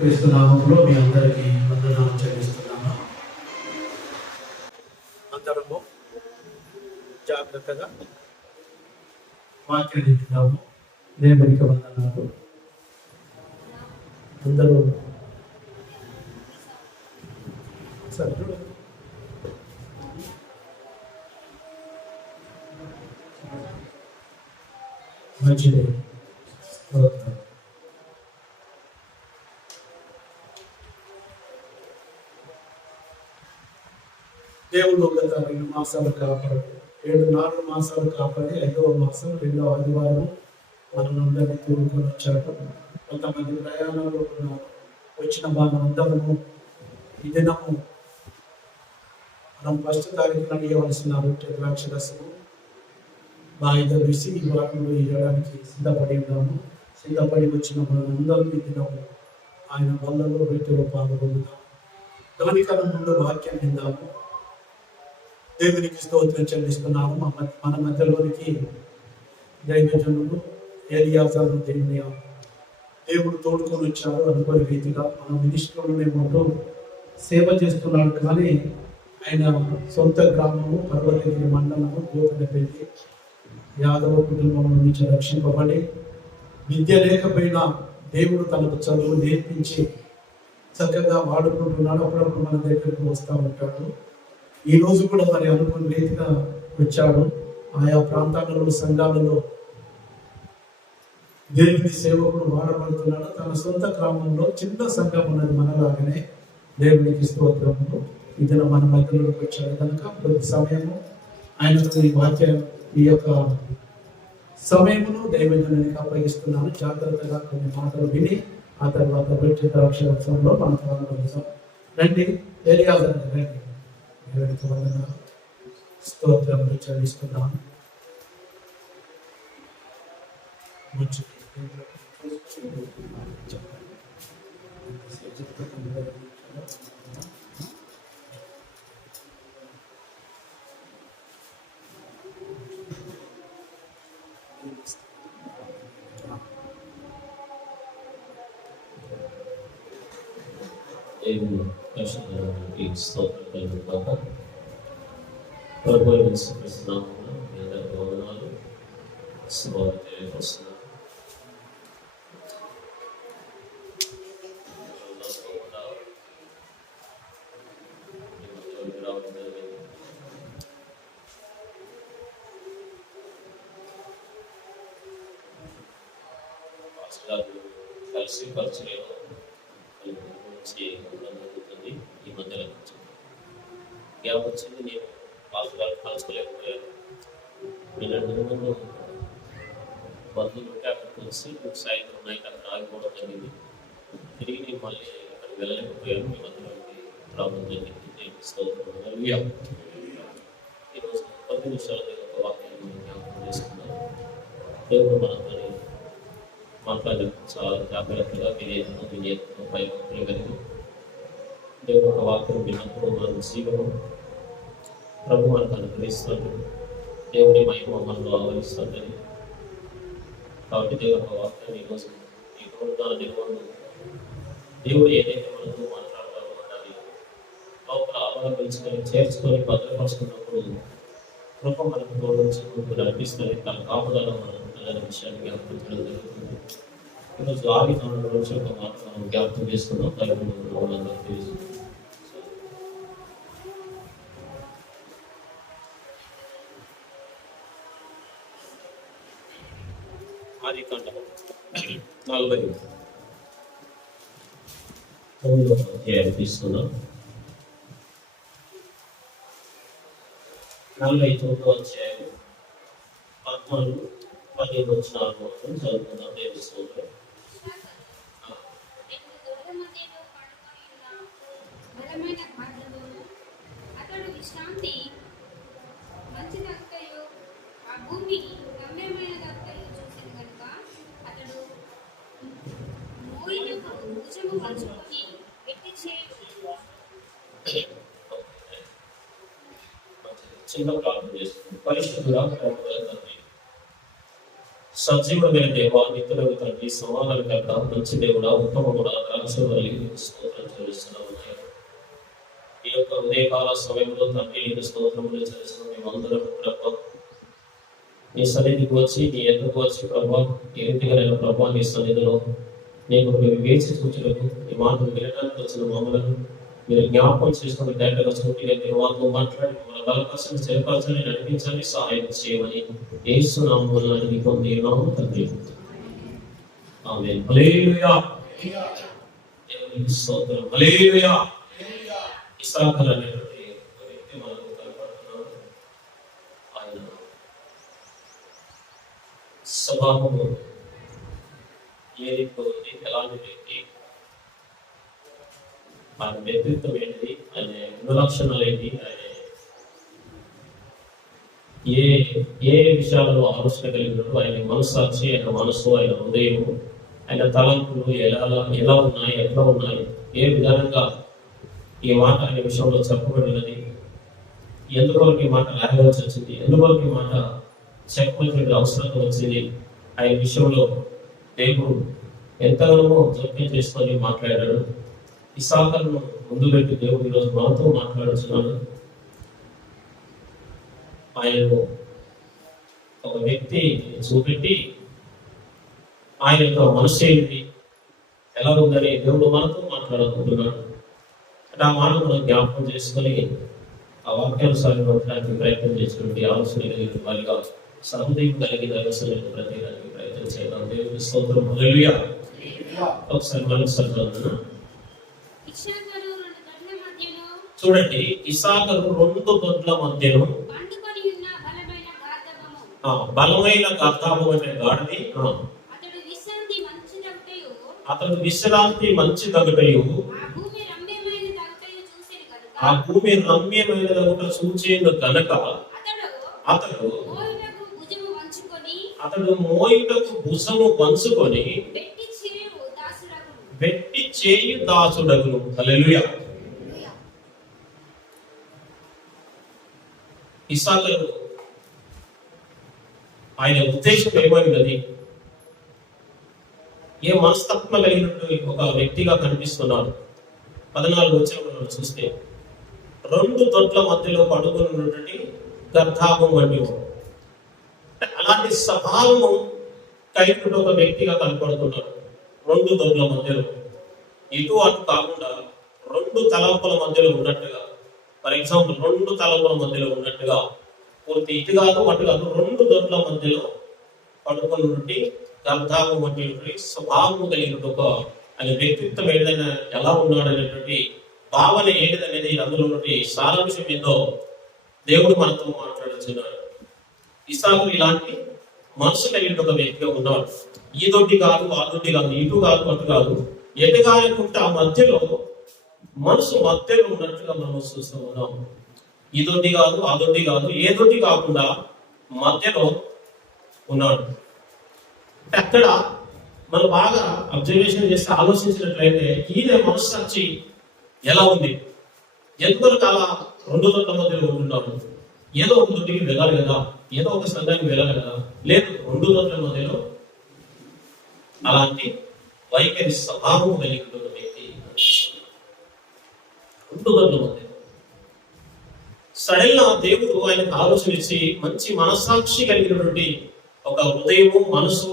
క్రీస్తునామంలో మీ అందరికీ వందనాలు చెల్లిస్తున్నాను. అందరము జాగ్రత్తగా వాక్యాన్ని విందాము. దేవునికి వందనాలు. అందరూ మంచిది. దేవుడు గత 2 మాసాలు కాపాడు, 4 మాసాలు కాపాడి 5వ మాసం 2వ ఆదివారం మనందరినీ తోడుకొని వచ్చాడు. కొంతమంది ప్రయాణంలో వచ్చిన మనందరము ఈ దినము మనం 1వ తారీఖున ఇవ్వవలసిన రొట్టె ద్రాక్షరసము వాయిదా వేసి ఈ వారంలో ఇవ్వడానికి సిద్ధపడి ఉన్నాము. సిద్ధపడి వచ్చిన మనందరం ఈ దినము ఆయన వల్లలో రొట్టెలో పాల్గొందాం. దానికన్నా ముందు వాక్యం విందాము. దేవునికి స్తోత్రం చెల్లిస్తున్నాము. మన మధ్యలోనికి దైవజనులు ఎలియాజరు దేవుడు తోడుకొని వచ్చారు. అనుకోని రీతిగా మన మినిస్ట్రీలోనేమో సేవ చేస్తున్నాడు. కానీ ఆయన సొంత గ్రామము పర్వతగిరి మండలము గోపినపల్లి యాదవ కుటుంబం నుంచి రక్షింపబడి విద్య లేకపోయినా దేవుడు తనకు చదువు నేర్పించి చక్కగా వాడుకుంటున్నాడు. అప్పుడప్పుడు మన దగ్గరకు వస్తూ ఉంటాడు. ఈ రోజు కూడా మరి అనుకున్న రీతిగా వచ్చాడు. ఆయా ప్రాంతాలలో సంఘాలలో దేవుని సేవకుడు వాడబడుతున్నాడు. తన సొంత గ్రామంలో చిన్న సంఘం ఉన్నది మనలాగానే. దేవునికి స్తోత్రము. ఇదిలో మన మధ్యలోకి వచ్చాడు కనుక ప్రతి సమయము ఆయనకు ఈ వాక్యం ఈ యొక్క సమయమును దైవజనానికి అప్పగిస్తున్నాను. జాగ్రత్తగా కొన్ని మాటలు విని ఆ తర్వాత రొట్టె ద్రాక్షరసంలో మనం పాల్గొంటాం. రండి ఎలియాజరు రండి. దేవునికి వందనాలు స్తోత్రములు చెల్లిస్తున్నాను. దేవునికి స్తోత్రం కలుగుగాక. ప్రభువు యేసుక్రీస్తునామమున మీ అందరికీ వందనాలు, శుభాలు తెలియజేస్తున్నాను. కలిసి పరిచయం జరుగుతుంది. ఈ మధ్యలో గ్యాప్ వచ్చింది. నేను పాస్టర్ కలుసుకోలేకపోయాను. నిన్నటి ముందు బంధువులు ఉంటే అక్కడికి వచ్చి సాయంత్రం నైట్ అక్కడ ఆగిపోవడం జరిగింది. తిరిగి నేను మళ్ళీ అక్కడికి వెళ్ళలేకపోయాను. మీ మధ్యలోకి రావడం జరిగింది. ఈరోజు 10 నిమిషాల ఒక వాక్యాన్ని జ్ఞాపకం చేసుకున్నాను. దేవుడు మనతో మాట్లాడేటప్పుడు చాలా జాగ్రత్తగా వినేతను భయభక్తులు కలిగి దేవుడు ఒక వాక్యం విన్నప్పుడు మన జీవము ప్రభు మనకు అనుగ్రహిస్తాడు. దేవుడి మహిమ మనలో ఆవరిస్తుందని కాబట్టి దేవుడు ఒక వాక్యం ఈరోజు ఈ పునరుద్ధాన దినమందు దేవుడు ఏదైతే మనతో మాట్లాడతారో దాన్ని లోపల అవలంబించుకొని చేర్చుకొని భద్రపరుచుకున్నప్పుడు కృప మనకు తోడు నుంచి నడిపిస్తుంది. తన కాపుదల మనకు ఉంటుందనే విషయాన్ని జ్ఞాపకం జరుగుతుంది. ఈరోజు ఆది కాండం నుంచి ఒక మాట మనం జ్ఞాపకం చేసుకున్నాం. వాళ్ళందరూ తెలుసు. ఆది కాండం 49వ అధ్యాయం తీసుకున్నాం. 49వ అధ్యాయం 14-15 వచనాలు చదువుకుందాం. దేవుని స్తోత్రం. అతడు విశ్రాంతి మంచిదక్కయో ఆ భూమి రమ్యమైనదక్కయో చూసిన కనుక అతడు మోయినకు భుజము పంచుకొని ఎట్టి చిన్న ప్రార్థన చేస్తుంది. పరిశుద్ధుడా, సజీవుడమైన దేవ, నిత్యుడగు తండ్రి, సమాధానకర్త, మంచి దేవుడా, ఉత్తమముడా, ద్రాక్షవల్లి, స్తోత్రం చెల్లిస్తున్నాము. ఈ యొక్క ఉదయకాల సమయంలో తండ్రి నీకు స్తోత్రములు చేస్తున్నాం. మేమందరం ప్రభా నీ సన్నిధికి వచ్చి, నీ ఎదుకు వచ్చి ప్రభా, ఈ రీతిగా నేను ప్రభా నీ సన్నిధిలో నీకు మీరు వేచి సూచనకు ఈ మాటలు వినడానికి వచ్చిన మమ్మలను మీరు జ్ఞాపకం చేసుకుని డైరెక్ట్గా సూటిగా మీరు వాళ్ళతో మాట్లాడి మన బలపరచని, స్థిరపరచని, నడిపించని, సహాయం చేయమని యేసు నామమున అడిగి పొందినాము తండ్రి. ఆమేన్. హల్లెలూయా. దేవునికి స్తోత్రం. హల్లెలూయా. ఇస్సాకర్ అనేటువంటి ఒక వ్యక్తి మనకు కనపడుతున్నాడు. ఆయన స్వభావము ఏ రీతిలో ఉంది, ఎలాంటి వ్యక్తి, ఆయన వ్యక్తిత్వం ఏంటి, ఆయన గుణలక్షణాలు ఏంటి, ఆయన ఏ ఏ విషయాలలో ఆలోచన కలిగినట్టు, ఆయన మనస్సాక్షి, ఆయన మనస్సు, ఆయన హృదయం, ఆయన తలంపులు ఎలా ఉన్నాయి, ఎట్లా ఉన్నాయి, ఏ విధానంగా ఈ మాట ఆయన విషయంలో చెప్పబడినది, ఎందువరకు ఈ మాట రాయవలసి వచ్చింది, ఎందువరకు ఈ మాట చెప్పవలసిన అవసరం వచ్చింది, ఆయన విషయంలో దేవుడు ఎంతగానో జోక్యం చేసుకొని మాట్లాడాడు. ఇస్సాకరును ముందు పెట్టి దేవుడు ఈరోజు మనతో మాట్లాడుతున్నాడు. ఆయనను ఒక వ్యక్తి చూపెట్టి ఆయన యొక్క మనసు ఏంటి, ఎలా ఉందని దేవుడు మనతో మాట్లాడుకుంటున్నాడు. అంటే ఆ మాట మనం జ్ఞాపకం చేసుకొని ఆ వాక్యానుసారంగా ఉండడానికి ప్రయత్నం చేసినటువంటి ఆలోచన కలిగిన వారిగా సహృదయం కలిగిన ఆలోచన ప్రతిదానికి ప్రయత్నం చేద్దాం. దేవుడి స్తోత్రం. హల్లెలూయా. ఒకసారి మనసు చూడండి, ఇస్సాకరు 2 దొడ్ల మధ్యను బలమైన గర్తాము అనే గాడిని, అతడు విశ్రాంతి మంచి తగుటయు, ఆ భూమి రమ్యమైనదగుట చూచేందు గనక అతడు మోయుటకు భుజము వంచుకొని వెట్టి చేయు దాసుడగును. హల్లెలూయా. ఇస్సాకరు ఆయన ఉద్దేశం ఏమైనది, ఏ మనస్తత్వం కలిగినట్టు ఒక వ్యక్తిగా కనిపిస్తున్నాడు. 14 వచనంలో చూస్తే 2 దొడ్ల మధ్యలో పడుకున్నటువంటి గర్భాభం వంటి అలాంటి స్వభావము కలిగిన ఒక వ్యక్తిగా కనపడుతున్నాడు. 2 దొడ్ల మధ్యలో ఇటు అటు కాకుండా 2 తలంపుల మధ్యలో ఉన్నట్టుగా, ఫర్ ఎగ్జాంపుల్ 2 తలంపుల మధ్యలో ఉన్నట్టుగా, పూర్తి ఇటు కాదు అటు కాదు, 2 దొడ్ల మధ్యలో పడుకున్నటువంటి గర్భాభం వంటి స్వభావం కలిగిన ఒక ఆయన వ్యక్తిత్వం ఏదైనా ఎలా ఉన్నాడు అనేటువంటి భావన ఏంటిదనేది అందులో సారాంశం ఏందో దేవుడు మనతో మాట్లాడుతున్నాడు. ఇస్సాకు ఇలాంటి మనసు కలిగిన ఒక వ్యక్తిగా ఉన్నాడు. ఈ దొడ్డి కాదు, ఆ దొడ్డి కాదు, ఇటు కాదు అటు కాదు, ఎటు కాకుంటే ఆ మధ్యలో మనసు మధ్యలో ఉన్నట్టుగా మనం చూస్తూ ఉన్నాం. ఈ దొడ్డి కాదు, ఆ దొడ్డి కాదు, ఏ దొడ్డి కాకుండా మధ్యలో ఉన్నాడు. అక్కడ మనం బాగా అబ్జర్వేషన్ చేస్తే ఆలోచించినట్లయితే ఈయన మనస్సాక్షి ఎలా ఉంది, ఎందుకు అలా 2 దొడ్ల మధ్యలో ఉంటున్నాడు. ఏదో ఒక దొడ్డికి వెళ్ళాలి కదా, ఏదో ఒక సంఘానికి వెళ్ళాలి కదా, లేదు 2 దొడ్ల మధ్యలో అలాంటి వైఖరి స్వభావం కలిగిన వ్యక్తి 2 దొడ్ల మధ్య సడన్ గా దేవుడు ఆయనకు ఆలోచన ఇచ్చి మంచి మనస్సాక్షి కలిగినటువంటి ఒక హృదయము, మనసు,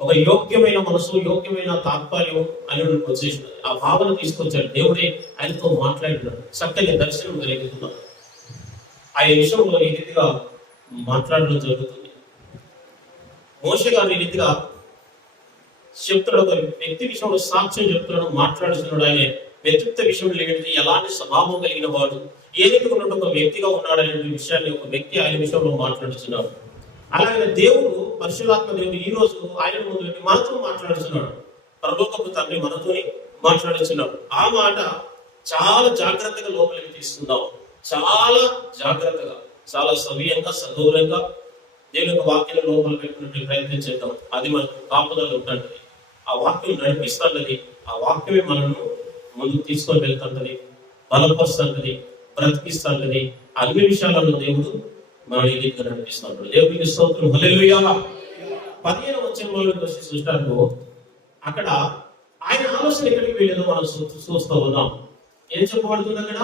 ఒక యోగ్యమైన మనసు, యోగ్యమైన తాత్పర్యం ఆయనకు వచ్చేసినది. ఆ భావన తీసుకొచ్చాడు. దేవుడే ఆయనతో మాట్లాడుతున్నాడు. చక్కగా దర్శనం కలిగిస్తున్నాడు. ఆయన విషయంలో ఈ రీతిగా మాట్లాడడం జరుగుతుంది. మోషే గారు ఈ రీతిగా చెప్తున్నాడు. ఒక వ్యక్తి విషయంలో సాక్ష్యం చెప్తున్నాడు, మాట్లాడుతున్నాడు. ఆయన వ్యక్తిత్వ విషయంలో ఏంటి, ఎలాంటి స్వభావం కలిగిన వాడు, ఏ రీతిగా ఉన్నట్టు ఒక వ్యక్తిగా ఉన్నాడు అనే విషయాన్ని ఒక వ్యక్తి ఆయన విషయంలో మాట్లాడుతున్నాడు. అలాగే దేవుడు, పరిశుద్ధాత్మ దేవుడు ఈ రోజు ఆయన ముందు పెట్టి మనతో మాట్లాడుతున్నాడు. పరలోకపు తండ్రి మనతో మాట్లాడుతున్నాడు. ఆ మాట చాలా జాగ్రత్తగా లోపలికి తీసుకుందాం. చాలా జాగ్రత్తగా, చాలా సవ్యంగా, సగౌరవంగా దేవుని యొక్క వాక్యం లోపల పెట్టుకునే ప్రయత్నం చేద్దాం. అది మనకు కాపుదల ఉంటుంది. ఆ వాక్యం నడిపిస్తుంటది. ఆ వాక్యమే మనను ముందుకు తీసుకొని వెళ్తుంటది, బలపరుస్తుంటది, బ్రతికిస్తుంటది. అన్ని విషయాలలో దేవుడు మన ఈ రీతిగా నడిపిస్తుంటాడు. దేవునికి స్తోత్రం. హల్లెలూయా. 15వ వచనంలోకి వచ్చి చూసినప్పుడు అక్కడ ఆయన ఆలోచన ఎక్కడికి వెళ్ళేదో మనం చూస్తూ ఉన్నాం. ఏం చెప్పబడుతుంది అక్కడ?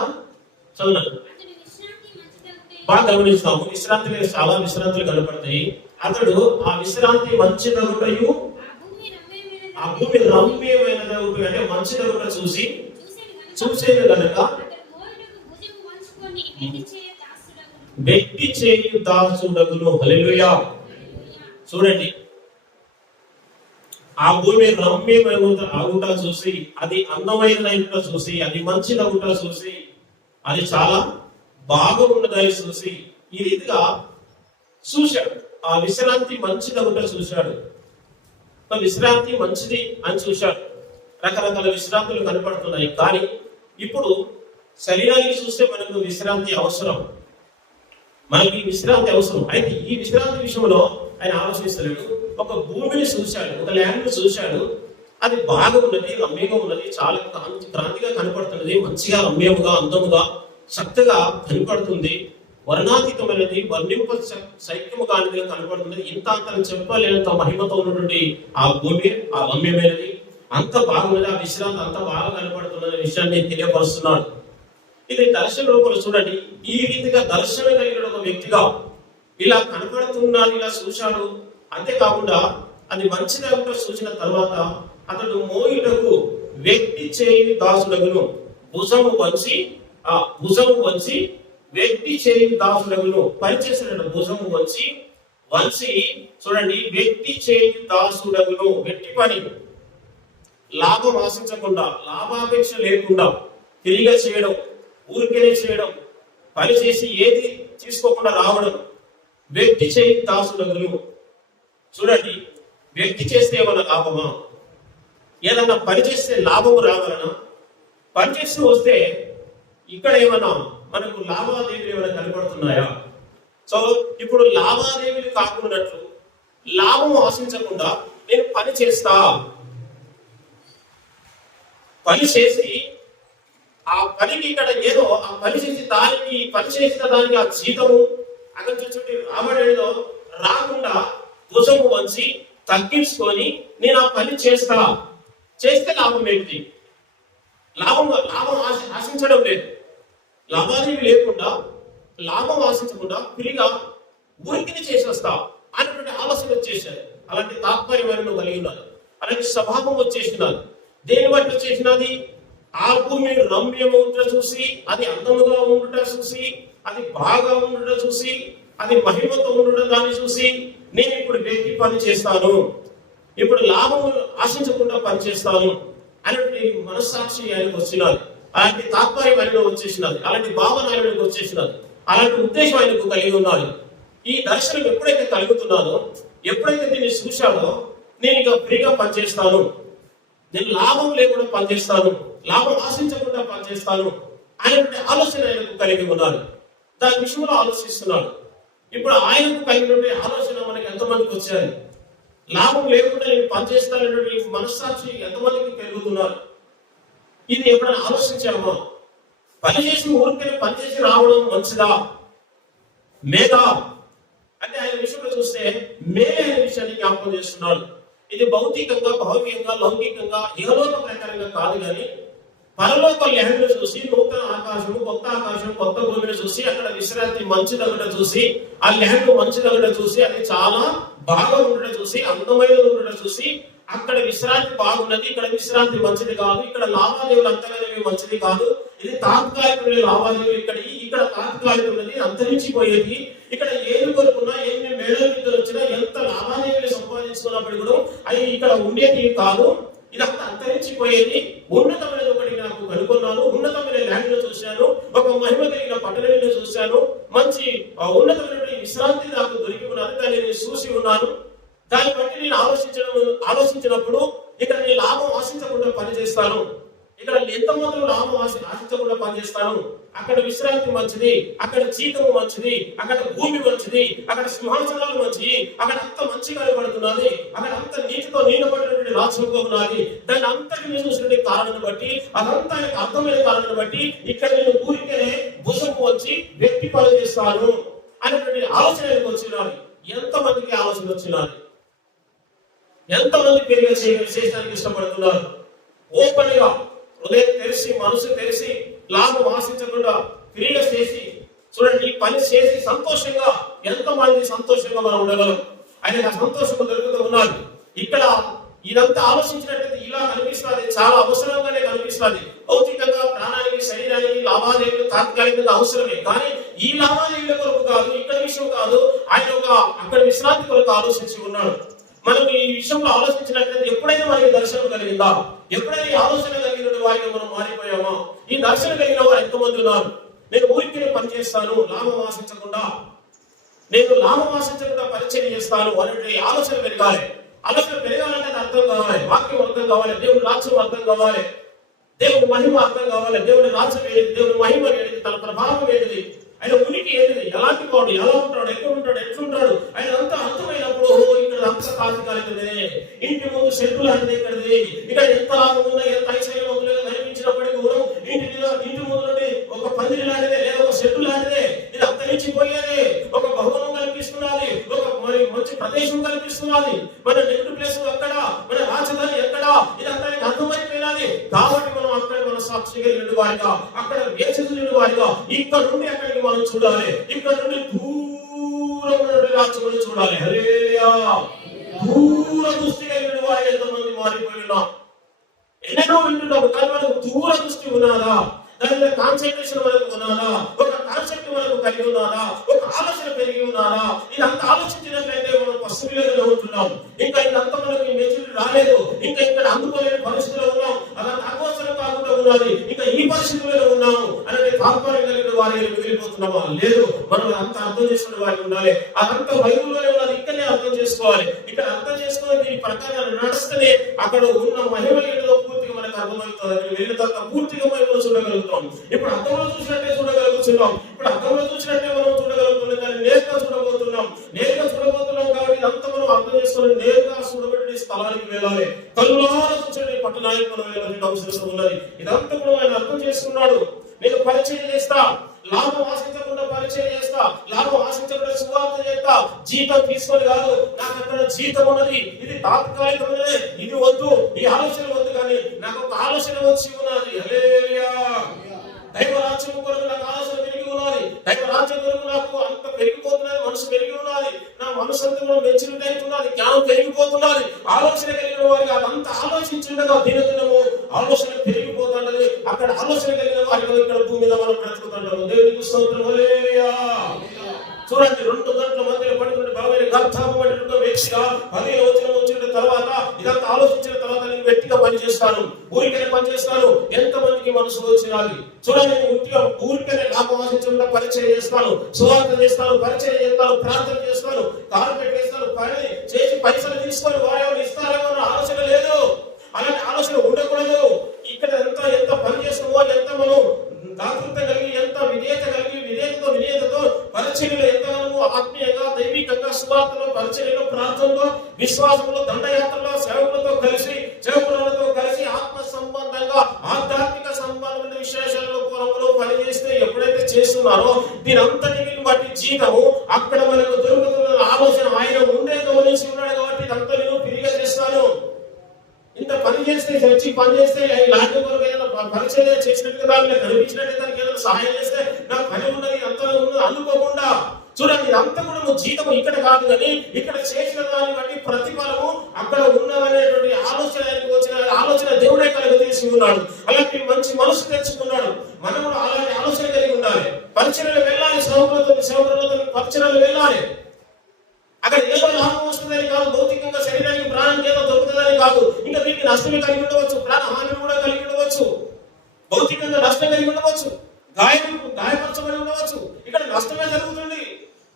చదువు. అతడు విశ్రాంతి మంచిదగుటే బాగా గమనిస్తాము. విశ్రాంతి చాలా విశ్రాంతులు కనపడతాయి. అతడు ఆ విశ్రాంతి మంచిదగుటయు ఆ భూమి రమ్యమైనదగుట ఆ భూమి రమ్యమైనదగుట అంటే మంచిదగుట చూసి చూసెను గనుక చూసేది కనుక అతడు మోయుటకు భుజము వంచుకొని వెట్టి చేయ దాసుడగును. వ్యక్తి చేయు దాసుడగును. హల్లెలూయా. హల్లెలూయా. చూడండి, ఆ భూమి రమ్యమగుట చూసి, అది అందమైనదైనట చూసి, అది మంచిదగుట చూసి, అది చాలా బాగా ఉన్నదని చూసి, ఈ రీతిగా చూశాడు. ఆ విశ్రాంతి మంచిదగుట చూశాడు. విశ్రాంతి మంచిది అని చూశాడు. రకరకాల విశ్రాంతులు కనపడుతున్నాయి. కానీ ఇప్పుడు శరీరానికి చూస్తే మనకు విశ్రాంతి అవసరం. మనకి విశ్రాంతి అవసరం. అయితే ఈ విశ్రాంతి విషయంలో ఆయన ఆలోచిస్తలేడు. ఒక భూమిని చూశాడు, ఒక ల్యాండ్ చూశాడు. అది బాగా ఉన్నది, రమ్యంగా ఉన్నది, చాలా క్రాంతిగా కనపడుతున్నది, మంచిగా రమ్యముగా అందముగా చక్కగా కనపడుతుంది, వర్ణాతీతమైనది, వర్ణింప సైక్యము కానిదిగా కనపడుతున్నది. ఇంత అంత చెప్పలేనంత మహిమతో ఉన్నటువంటి ఆ భూమి, ఆ రమ్యమైనది, అంత బాగున్నది, ఆ విశ్రాంతి అంత బాగా కనపడుతున్న విషయాన్ని తెలియపరుస్తున్నాడు. ఇది దర్శన రూపంలో చూడండి. ఈ రీతిగా దర్శనం కలిగిన ఒక వ్యక్తిగా ఇలా కనపడుతున్నాడు, ఇలా చూశాడు. అంతేకాకుండా అది మంచిదగుట చూసిన తర్వాత అతడు మోయుటకు వ్యక్తి చేయి దాసుడగును. భుజము వంచి వ్యక్తి చేయి దాసుడగును. పనిచేసిన భుజము వంచి చూడండి, వ్యక్తి చేయి దాసుడగును. వ్యక్తి పని, లాభం ఆశించకుండా, లాభాపేక్ష లేకుండా తిరిగి చేయడం, ఊరికేనే చేయడం, పని చేసి ఏది తీసుకోకుండా రావడం, వ్యక్తి చేయి దాసుడగును. చూడండి, వ్యక్తి చేస్తే ఏమన్నా లాభమా? ఏదన్నా పని చేస్తే లాభము రావాలన్నా? పని చేస్తూ వస్తే ఇక్కడ ఏమన్నా మనకు లావాదేవీలు ఏమైనా కనపడుతున్నాయా? సో ఇప్పుడు లావాదేవీలు కాకున్నట్లు, లాభం ఆశించకుండా నేను పని చేస్తా, పని చేసి ఆ పనికి ఇక్కడ ఏదో ఆ పని చేసి దానికి పని చేసిన దానికి ఆ జీతము అక్కడ చూసి రాబడేదో రాకుండా భుజము వంచి తగ్గించుకొని నేను ఆ పని చేస్తే లాభం ఏంటి? లాభం ఆశించడం లేదు. లాభాదేవి లేకుండా, లాభం ఆశించకుండా ఫ్రీగా ఊరికిని చేసేస్తా అనేటువంటి ఆలోచన వచ్చేసారు. అలాంటి తాత్పర్యమైన కలిగి ఉన్నారు, అలాంటి స్వభావం వచ్చేసినారు. దేని బట్టి వచ్చేసినది? ఆ భూమి రమ్యముట చూసి, అది అందముగా ఉండుట చూసి, అది బాగా ఉండుట చూసి, అది మహిమతో ఉండుట దాన్ని చూసి, నేను ఇప్పుడు వ్యక్తి పని చేస్తాను, ఇప్పుడు లాభం ఆశించకుండా పనిచేస్తాను అనేటువంటి మనస్సాక్షి ఆయనకు వచ్చినది. అలాంటి తాత్పర్యం ఆయనలో వచ్చేసినది, అలాంటి భావన ఆయనకు వచ్చేసినది, అలాంటి ఉద్దేశం ఆయనకు కలిగి ఉన్నాడు. ఈ దర్శనం ఎప్పుడైతే కలుగుతున్నానో, ఎప్పుడైతే దీన్ని చూశాడో, నేను ఇక ఫ్రీగా పనిచేస్తాను, నేను లాభం లేకుండా పనిచేస్తాను, లాభం ఆశించకుండా పనిచేస్తాను అనేటువంటి ఆలోచన ఆయనకు కలిగి ఉన్నాడు. దాని విషయంలో ఆలోచిస్తున్నాడు. ఇప్పుడు ఆయనకు కలిగినటువంటి ఆలోచన మనకి ఎంతమందికి వచ్చాయి? లాభం లేకుండా నేను పనిచేస్తానటువంటి మనస్సాక్షి ఎంతమందికి పెరుగుతున్నారు? ఇది ఎప్పుడైనా ఆలోచించామా? పనిచేసి ఊరికే పనిచేసి రావడం మంచిదా, మేధా అంటే ఆయన విషయంలో చూస్తే మేలే అనే విషయాన్ని జ్ఞాపకం చేస్తున్నాడు. ఇది భౌతికంగా, భౌతికంగా, లౌకికంగా, ఇహలోక ప్రకారంగా కాదు, కానీ పరలోక ల్యాండ్ చూసి, నూతన ఆకాశము, కొత్త ఆకాశం, కొత్త భూమిని చూసి, అక్కడ విశ్రాంతి మంచిదగట చూసి, ఆ ల్యాండ్ మంచిదగట చూసి, అది చాలా బాగా ఉండడం చూసి, అందమైన ఉండడం చూసి, అక్కడ విశ్రాంతి బాగున్నది, ఇక్కడ విశ్రాంతి మంచిది కాదు, ఇక్కడ లావాదేవీలు అంతగానే మంచిది కాదు, ఇది తాత్కాలిక లావాదేవీలు, ఇక్కడ తాత్కాలికమైనది, అంతరించిపోయేది, ఇక్కడ ఏది కొనుక్కున్నా, ఎన్ని మేడల విద్యలు వచ్చినా, ఎంత లావాదేవీలు సంపాదించుకున్నప్పుడు కూడా అది ఇక్కడ ఉండేది కాదు, ఇదంతా అంతరించిపోయేది. ఉన్నతమైనది ఒకటి నాకు కనుగొన్నాను, ఉన్నతమైన ల్యాండ్ చూశాను, ఒక మహిమ కలిగిన పట్టణంలో చూశాను, మంచి ఉన్నతమైన విశ్రాంతి నాకు దొరికి ఉన్నది, దాన్ని నేను చూసి ఉన్నాను. దాన్ని బట్టి నేను ఆలోచించినప్పుడు ఇక్కడ నేను లాభం ఆశించకుండా పనిచేస్తాను, ఇక్కడ ఎంత మాత్రం లాభం ఆశించకుండా పనిచేస్తాను. అక్కడ విశ్రాంతి మంచిది, అక్కడ జీతము మంచిది, అక్కడ భూమి మంచిది, అక్కడ సింహాసనాలు మంచిది, అక్కడ అంత మంచిగా పడుతున్నది, అక్కడ అంత నీటితో నిండబడినటువంటి రాజ్యంగా ఉన్నది. దాన్ని అంతటి చూసినటువంటి కారణం బట్టి, అదంతా అర్థమైన కారణం బట్టి ఇక్కడ నేను ఊరికే భుజము వచ్చి వ్యక్తి పని చేస్తాను అనేటువంటి ఆలోచన వచ్చినది. ఎంతమందికి ఆలోచన వచ్చినది? ఎంతమంది క్రియ చేయడానికి ఇష్టపడుతున్నారు? ఓపెన్ గా హృదయం తెరిచి, మనసు తెరిచి, లాభం ఆశించకుండా క్రియ చేసి చూడండి, ఈ పని చేసి సంతోషంగా ఎంతమంది సంతోషంగా మనం ఉండగలం? ఆయన సంతోషంగా దొరుకుతూ ఉన్నారు. ఇక్కడ ఇదంతా ఆలోచించినట్లయితే ఇలా కనిపిస్తుంది, చాలా అవసరంగానే కనిపిస్తుంది. భౌతికంగా ప్రాణానికి, శరీరానికి లావాదేవీలు తాత్కాలికంగా అవసరమే, కానీ ఈ లావాదేవీల కొరకు కాదు, ఇక్కడ విషయం కాదు. ఆయన అక్కడ విశ్రాంతి కొరకు ఆలోచించి ఉన్నాడు. మనం ఈ విషయంలో ఆలోచించినట్లయితే ఎప్పుడైనా మనకి దర్శనం కలిగిందా? ఎప్పుడైనా ఈ ఆలోచన కలిగిన వారిగా మనం మారిపోయామా? ఈ దర్శనం కలిగిన వారు ఎంతమంది ఉన్నారు? నేను ఊరికే పని చేస్తాను, లాభం ఆశించకుండా, నేను లాభం ఆశించకుండా పరిచయం చేస్తాను అనే ఆలోచన పెరగాలి. ఆలోచన పెరగాలంటే అది అర్థం కావాలి, వాక్యం అర్థం కావాలి, దేవుడి రాజ్యం అర్థం కావాలి, దేవుడి మహిమ అర్థం కావాలి. దేవుడి రాజ్యం ఏంటిది, దేవుడి మహిమ ఏంటిది, తన ప్రభావం ఏంటిది, ఆయన ఉనికి ఏంటిది, ఎలాంటి వాడు, ఎలా ఉంటాడు, ఎక్కడ ఉంటాడు, ఎట్లుంటాడు, ఆయన అంతా అర్థమైనప్పుడు ఇక్కడ అంత తాత్కాలికమే. ఇంటి ముందు సెట్టు లాంటిది ఇక్కడిది, ఇక్కడ ఎంత లాభం ఉన్నా, ఎంత ఐశ్వర్యం ఉందో కనిపించినప్పటికీ కూడా ఇంటి ముందు నుండి ఒక పందిరి లాంటిదే లేదా ఒక సెట్టు లాంటిదే, ఇది అంతరించిపోయేది. ఒక భవనం కనిపిస్తున్నది, ఒక మంచి ప్రదేశం కనిపిస్తున్నది, మన నెగిటివ్ ప్లేస్ ఎక్కడ, మన రాజధాని ఎక్కడ, ఇది అందరికి అర్థమైపోయినది. కాబట్టి మనం అక్కడ మన సాక్షిగా నిండు వారిగా, అక్కడ వేచలు నిండు వారిగా, ఇక్కడ నుండి అక్కడికి మనం చూడాలి, ఇక్కడ నుండి దూరం నుండి రాజ్యం చూడాలి. హల్లెలూయా. దూర దృష్టిగా నిండు వారి ఎంతమంది మారిపోయినా, ఎన్నెన్నో వింటున్నాము, కానీ మనకు దూర దృష్టి ఉన్నదా? దాని మీద కాన్సన్ట్రేషన్ మనకు ఉన్నదా? ఒక కాన్సెప్ట్ మనకు కలిగి ఉన్నదా? ఒక ఆలోచన పెరిగి ఉన్నదా? ఇదంతా ఆలోచించినట్లయితే మనం పశువులుగా ఉంటున్నాం. ఇంకా ఇదంతా మనకు మెచ్యూరిటీ రాలేదు, ఇంకా ఇక్కడ అందుకోలేని పరిస్థితిలో ఉన్నాం, అదంతా అవసరం కాకుండా ఉన్నది, ఇంకా ఈ పరిస్థితుల్లో ఉన్నాము అనేది తాత్పర్యం కలిగిన వారి మిగిలిపోతున్నామా? లేదు, మనం అంత అర్థం చేసుకునే వారికి ఉండాలి. అదంతా బైబిల్లోనే ఉన్నది, ఇక్కడనే అర్థం చేసుకోవాలి. ఇక్కడ అర్థం చేసుకుని దీని ప్రకారం నడుస్తేనే అక్కడ ఉన్న మహిమ ఏదో పూర్తిగా మనకు అర్థమవుతుంది. వెళ్ళిన తర్వాత పూర్తిగా మనం చూడగలుగుతాం. ఇప్పుడు అర్థంలో చూసినట్టే చూడగలుగుతున్నాం, ఇప్పుడు అర్థంలో చూసినట్టే మనం చూడగలుగుతున్నాం, కానీ నేరుగా చూడబోతున్నాం. నేరుగా చూడబోతున్నాం కాబట్టి ఇదంతా మనం అర్థం చేసుకుని నేరుగా చూడబెట్టి స్థలానికి వెళ్ళాలి. కళ్ళారా చూసే పట్టణానికి మనం వెళ్ళాల్సిన అవసరం ఉన్నది. ఇదంతా కూడా ఆయన అర్థం చేసుకున్నాడు. నేను పరిచయం చేస్తా, లాభం ఆశించకుండా పరిచయం చేస్తా, లాభం ఆశించకుండా సువార్త చేస్తా, జీతం తీసుకొని కాదు, నాకు అక్కడ జీతం ఉన్నది, ఇది తాత్కాలికమైనది, ఇది వద్దు, ఈ ఆలోచన వద్దు, కానీ నాకు ఒక ఆలోచన వచ్చి ఉన్నది. హల్లెలూయా. దైవ రాజ్యం కొరకు నాకు ఆలోచన పెరిగి ఉన్నది, దైవ రాజ్యం కొరకు నాకు అంత పెరిగిపోతున్నది, మనసు పెరిగి ఉన్నది, నా మనసు అంతా కూడా మెచ్యూరిటీ అవుతున్నది, జ్ఞానం పెరిగిపోతున్నది. ఆలోచన కలిగిన వారికి అదంతా ఆలోచించుండగా దినదినము ఆలోచన పెరిగిపోతున్నది. అక్కడ ఆలోచన కలిగిన వారికి ఇక్కడ భూమి మీద మనం బ్రతుకుతుంటాము. దేవునికి స్తోత్రం. హల్లెలూయా. చూడండి, 2 గంటల మధ్యలో పడుతుంటే బాబాయ్ గర్భాపడిన వ్యక్తిగా 10వ వచనం వచ్చిన తర్వాత ఇదంతా ఆలోచించిన తర్వాత నేను వ్యక్తిగా పనిచేస్తాను, ఊరికనే పనిచేస్తాను. ఎంతమందికి మనసు వచ్చినాలి? చూడండి, నేను ఊరికనే లాభం ఆశించకుండా పరిచయం చేస్తాను, సువార్త చేస్తాను, పరిచయం చేస్తాను, ప్రార్థన చేస్తాను, కార్పెట్ వేస్తాను, పని చేసి పైసలు తీసుకొని వారెవరు ఇస్తారేమో అన్న ఆలోచన లేదు. అలాంటి ఆలోచన ఉండకూడదు. ఇక్కడ ఎంత పని చేస్తున్నామో, ఎంత మనం దాతృత్వ కలిగి, ఎంత విధేయత కలిగి, విధేయతతో పరిచర్యలో ఎంతగానో ఆత్మీయంగా, దైవికంగా, సువార్తలో, పరిచర్యలో, ప్రార్థనలో, విశ్వాసంలో, దండయాత్రలో, సేవకులతో కలిసి ఆత్మ సంబంధంగా, ఆధ్యాత్మిక సంబంధమైన విశేషాలలో పొలంలో పనిచేస్తే ఎప్పుడైతే చేస్తున్నారో దీనంతటిని బట్టి జీతము అక్కడ మనకు దొరుకుతున్న ఆలోచన ఆయన ముందే గమనించి ఉన్నాడు. కాబట్టి ఇదంతా నేను ఫ్రీగా చేస్తాను. ఇంత పని చేస్తే, చర్చి పని చేస్తే, లాంటి కొరకు ఏదైనా పరిచయం చేసినట్టుగా దాన్ని కనిపించినట్టు దానికి ఏదైనా సహాయం చేస్తే నాకు పని ఉన్నది, అంత ఉన్నది అనుకోకుండా చూడండి, ఇదంతా కూడా నువ్వు జీతం ఇక్కడ కాదు, కానీ ఇక్కడ చేసిన దాన్ని బట్టి ప్రతిఫలము అక్కడ ఉన్నదనేటువంటి ఆలోచన వచ్చిన ఆలోచన దేవుడే కలుగజేసి ఉన్నాడు. అలాంటి మంచి మనసు తెచ్చుకున్నాడు. మనం కూడా అలాంటి ఆలోచన కలిగి ఉండాలి. పరిచర్యలు వెళ్ళాలి, సేవకులతో పరిచర్యలు వెళ్ళాలి. అక్కడ ఏదో లాభం వస్తుందని కాదు, భౌతికంగా శరీరానికి ప్రాణానికి ఏదో దొరుకుతుందని కాదు, ఇంకా దీనికి నష్టమే కలిగి ఉండవచ్చు, ప్రాణహాని కూడా కలిగి ఉండవచ్చు, భౌతికంగా నష్టం కలిగి ఉండవచ్చు, గాయపరచబడి ఉండవచ్చు. ఇక్కడ నష్టమే జరుగుతుంది,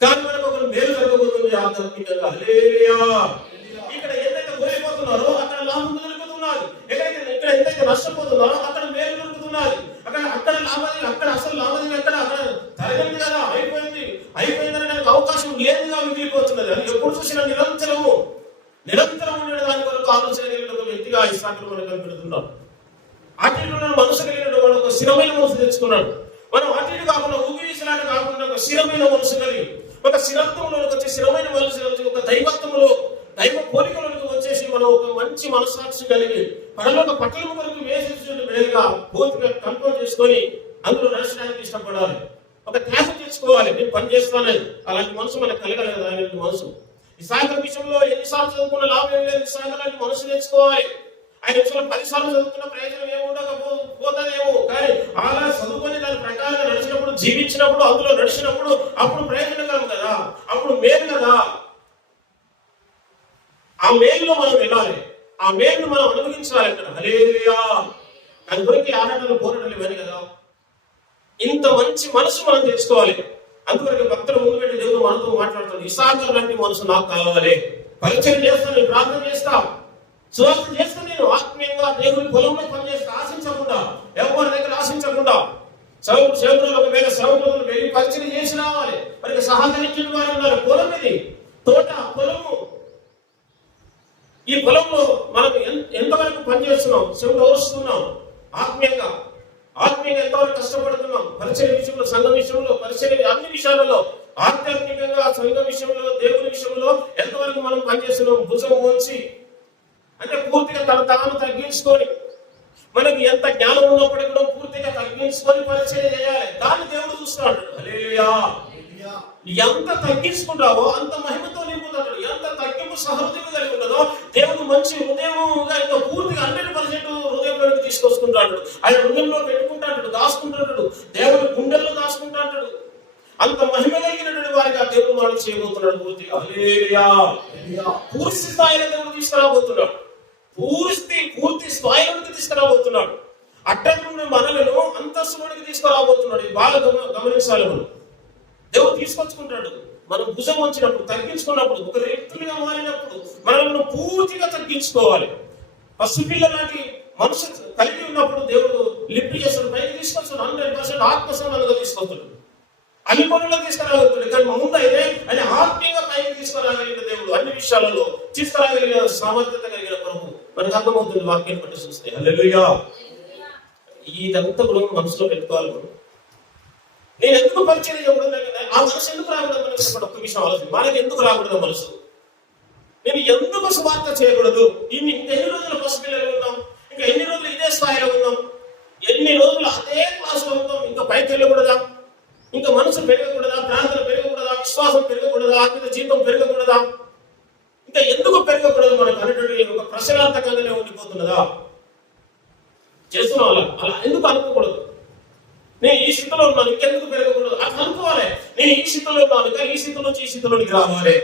కానీ మనకు ఒక మేలు జరగబోతుంది ఆధ్యాత్మికంగా. హల్లెలూయా. ఇక్కడ ఎంతైతే కోల్పోతున్నారో అక్కడ లాభం దొరుకుతున్నది, ఇక్కడ ఎంతైతే నష్టపోతున్నారో అక్కడ మేలు దొరుకుతున్నది. అక్కడ లాభం, అక్కడ అసలు లాభం అక్కడ తరగంది కదా, అయిపోయిందని నాకు అవకాశం లేదుగా మిగిలిపోతున్నది. అది ఎప్పుడు చూసినా నిరంతరం ఉండే దాని కొరకు ఆలోచన కలిగిన ఒక వ్యక్తిగా ఈ సాకులు మనం కనిపెడుతున్నాం. అటు మనసు కలిగిన వాడు ఒక స్థిరమైన మనసు తెచ్చుకున్నాడు. మనం అటు కాకుండా ఊగిసలాట కాకుండా ఒక స్థిరమైన మనసు కలిగి, ఒక స్థిరత్వంలోకి వచ్చి, స్థిరమైన మనసు ఒక దైవత్వంలో, దైవ పోలికలోకి వచ్చేసి మనం మంచి మనస్సాక్షి కలిగి పరలోక పట్టణం వరకు వేసేటువంటి వేలుగా పూర్తిగా కంట్రోల్ చేసుకొని అందులో నడచడానికి ఇష్టపడాలి. ఒక త్యాగం చేసుకోవాలి, నేను పని చేస్తానని. అలాంటి మనసు మనకు కలగలేదు. అలాంటి మనసు ఇస్సాకు విషయంలో ఎన్నిసార్లు చదువుకున్న లాభం ఏం లేదు. ఇస్సాకు లాంటి మనసు నేర్చుకోవాలి. ఆయన విషయంలో 10 సార్లు చదువుకున్న ప్రయోజనం ఏముండకపోతుందేమో, కానీ అలా చదువుకొని దాని ప్రకారంగా నడిచినప్పుడు, జీవించినప్పుడు, అందులో నడిచినప్పుడు అప్పుడు ప్రయోజనకరం కదా, అప్పుడు మేలు కదా. ఆ మేలులో మనం వెళ్ళాలి, ఆ మేలును మనం అనుభవించాలి. అక్కడ హల్లెలూయా. దాని గురించి ఆరాటలు పోరాటాలు ఇవన్నీ కదా. ఇంత మంచి మనసు మనం తెచ్చుకోవాలి. అందువరకు భక్తులు ముందు పెట్టి దేవుడు మనతో మాట్లాడుతాడు. ఇస్సాకు లాంటి మనసు నాకు కావాలి. పరిచయం చేస్తాను, నేను ప్రార్థన చేస్తా, సువార్త చేస్తాను, నేను ఆత్మీయంగా దేవుని పొలంలో పనిచేస్తా, ఆశించకుండా, ఎవరి దగ్గర ఆశించకుండా. సేవకులు ఒకవేళ సేవకులు వెళ్ళి పరిచయం చేసి రావాలి. మరి సహకరించిన వారు ఉన్నారు. పొలం ఇది, తోట, పొలము. ఈ పొలంలో మనం ఎంతవరకు పనిచేస్తున్నాం, సేవలు ఓరుస్తున్నాం, ఆత్మీయంగా ఎంతవరకు కష్టపడుతున్నాం. పరిచయ విషయంలో, సంఘ విషయంలో, పరిచయ అన్ని విషయాలలో, ఆధ్యాత్మికంగా సంఘ విషయంలో, దేవుని విషయంలో ఎంతవరకు మనం పనిచేస్తున్నాం. భుజం మోల్చి అంటే పూర్తిగా తాను తగ్గించుకొని, మనకి ఎంత జ్ఞానం ఉన్నప్పటికీ కూడా పూర్తిగా తగ్గించుకొని పరిచయం చేయాలి. దాన్ని దేవుడు చూస్తున్నాడు. హల్లెలూయా. ఎంత తగ్గించుకుంటావో అంత మహిమతో నింపుతాడు. ఎంత తగ్గింపు సహృదయం కలిగి ఉండదో దేవుడు మంచి హృదయముగా ఇంకా పూర్తిగా 100% హృదయంలోకి తీసుకొస్తుంటాడు. ఆయన హృదయంలో పెట్టుకుంటాడు, దాచుకుంటాడు, దేవుడు గుండెల్లో దాచుకుంటాడు. అంత మహిమ కలిగినటువంటి వారిగా దేవుడు మనం చేయబోతున్నాడు. పూర్తిగా హల్లెలూయా. పూర్తి స్థాయిలో దేవుడు తీసుకురాబోతున్నాడు. పూర్తి స్థాయిలోకి తీసుకురాబోతున్నాడు. అట్టకుండా మనలను అంతస్తులోకి తీసుకురాబోతున్నాడు. ఇది బాగా గమనించాలి. మనం దేవుడు తీసుకొచ్చుకుంటాడు. మనం భుజం వచ్చినప్పుడు, తగ్గించుకున్నప్పుడు, ఒక వ్యక్తులుగా మారినప్పుడు మనల్ని పూర్తిగా తగ్గించుకోవాలి. పసిపిల్ల లాంటి మనసు కలిగి ఉన్నప్పుడు దేవుడు లిఫ్ట్ చేస్తాడు, పైకి తీసుకొస్తాడు. 100% ఆత్మసంబంధంగా తీసుకొస్తాడు, అన్ని పనుల్లో తీసుకురాగలుగుతాడు. కానీ ముందు అయితే ఆయన ఆత్మీయంగా పైకి తీసుకురాగలిగిన దేవుడు, అన్ని విషయాలలో తీసుకురాగలిగిన సామర్థ్యత కలిగిన ప్రభు మనకు అర్థమవుతుంది వాక్యాన్ని బట్టి చూస్తే. హల్లెలూయా. ఇదంతా కూడా మనసులో పెట్టుకోవాలి. నేను ఎందుకు పరిచయం చేయకూడదు, ఆ మనసు ఎందుకు రాకూడదు మనకి చెప్పండి. ఒక్క విషయం ఆలోచన, మనకి ఎందుకు రాకూడదు మనసు? నేను ఎందుకు సువార్త చేయకూడదు? ఇంకా ఎన్ని రోజులు పసిపిల్లలు ఉన్నాం, ఇంకా ఎన్ని రోజులు ఇదే స్థాయిలో ఉన్నాం, ఎన్ని రోజులు అదే క్లాసులో ఉన్నాం, ఇంకా పైకి వెళ్ళకూడదా? ఇంకా మనసు పెరగకూడదా? ప్రార్థన పెరగకూడదా? విశ్వాసం పెరగకూడదా? ఆత్మీయ జీవితం పెరగకూడదా? ఇంకా ఎందుకు పెరగకూడదు మనకు అనేటువంటి ఒక ప్రశ్నార్థకంగానే ఉండిపోతున్నదా? చేస్తున్నాం అలా ఎందుకు అనుకోకూడదు? నేను ఈ స్థితిలో ఉన్నాను, ఇంకెందుకు పెరగకూడదు? అట్లా అనుకోవాలి. నేను ఈ స్థితిలో ఉన్నాను, ఇంకా ఈ స్థితి నుంచి ఈ స్థితిలోనికి రావాలి,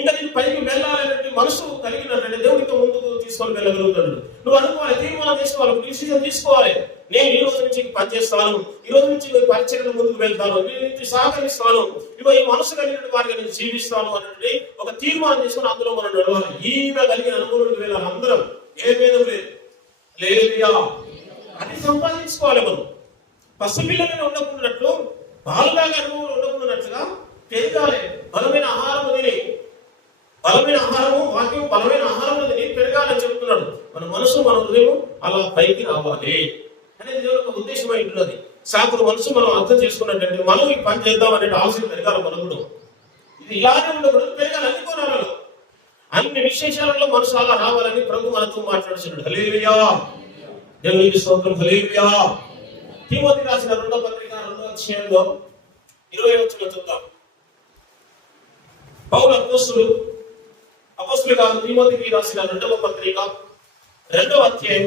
ఇంకా నేను పైకి వెళ్ళాలనే మనసు కలిగినట్లయితే దేవుడు ఇంకా ముందుకు తీసుకొని వెళ్ళగలుగుతాడు. నువ్వు అనుకోవాలి, తీర్మానం చేసుకోవాలి, డిసిజన్ తీసుకోవాలి. నేను ఈ రోజు నుంచి పనిచేస్తాను, ఈ రోజు నుంచి పరిచర్యలో ముందుకు వెళ్తాను, నేను నుంచి సహకరిస్తాను, ఇగో ఈ మనసు కలిగిన వారిగా నేను జీవిస్తాను అనేది ఒక తీర్మానం చేసుకుని అందులో మనం నడవాలి. ఈమె కలిగిన అనుభవంలోకి వెళ్ళాలి. అందరం ఏ భేదం లేదు. హల్లెలూయా. అది సంపాదించుకోవాలి. మనం పసిపిల్లలను ఉండకున్నట్లు, బాలులాగా అనుభవం ఉండకున్నట్లుగా పెరగాలి. బలమైన ఆహారం తిని, బలమైన ఆహారము, వాక్యం బలమైన ఆహారం తిని పెరగాలని చెప్తున్నాడు. మన మనసు, మన హృదయం అలా పైకి రావాలి అనేది దేవుని యొక్క ఉద్దేశమై ఉంటున్నది. శాకుడు మనసు మనం అర్థం చేసుకున్నట్టు మనం ఈ పని చేద్దాం అనే ఆలోచన పెరగాలి. మనకు ఇది ఇలానే ఉండకూడదు, పెరగాలి. అన్ని కోణాలలో, అన్ని విశేషాలలో మనసు అలా రావాలని ప్రభు మనతో మాట్లాడుతున్నాడు. హల్లెలూయా. దేవునికి స్తోత్రం. హల్లెలూయా. తిమోతికి రాసిన 2వ పత్రిక 2వ అధ్యాయంలో 20వ వచనం చూద్దాం. పౌలు అపోస్తలుడు కాదు, తిమోతికి రాసిన 2వ పత్రిక 2వ అధ్యాయం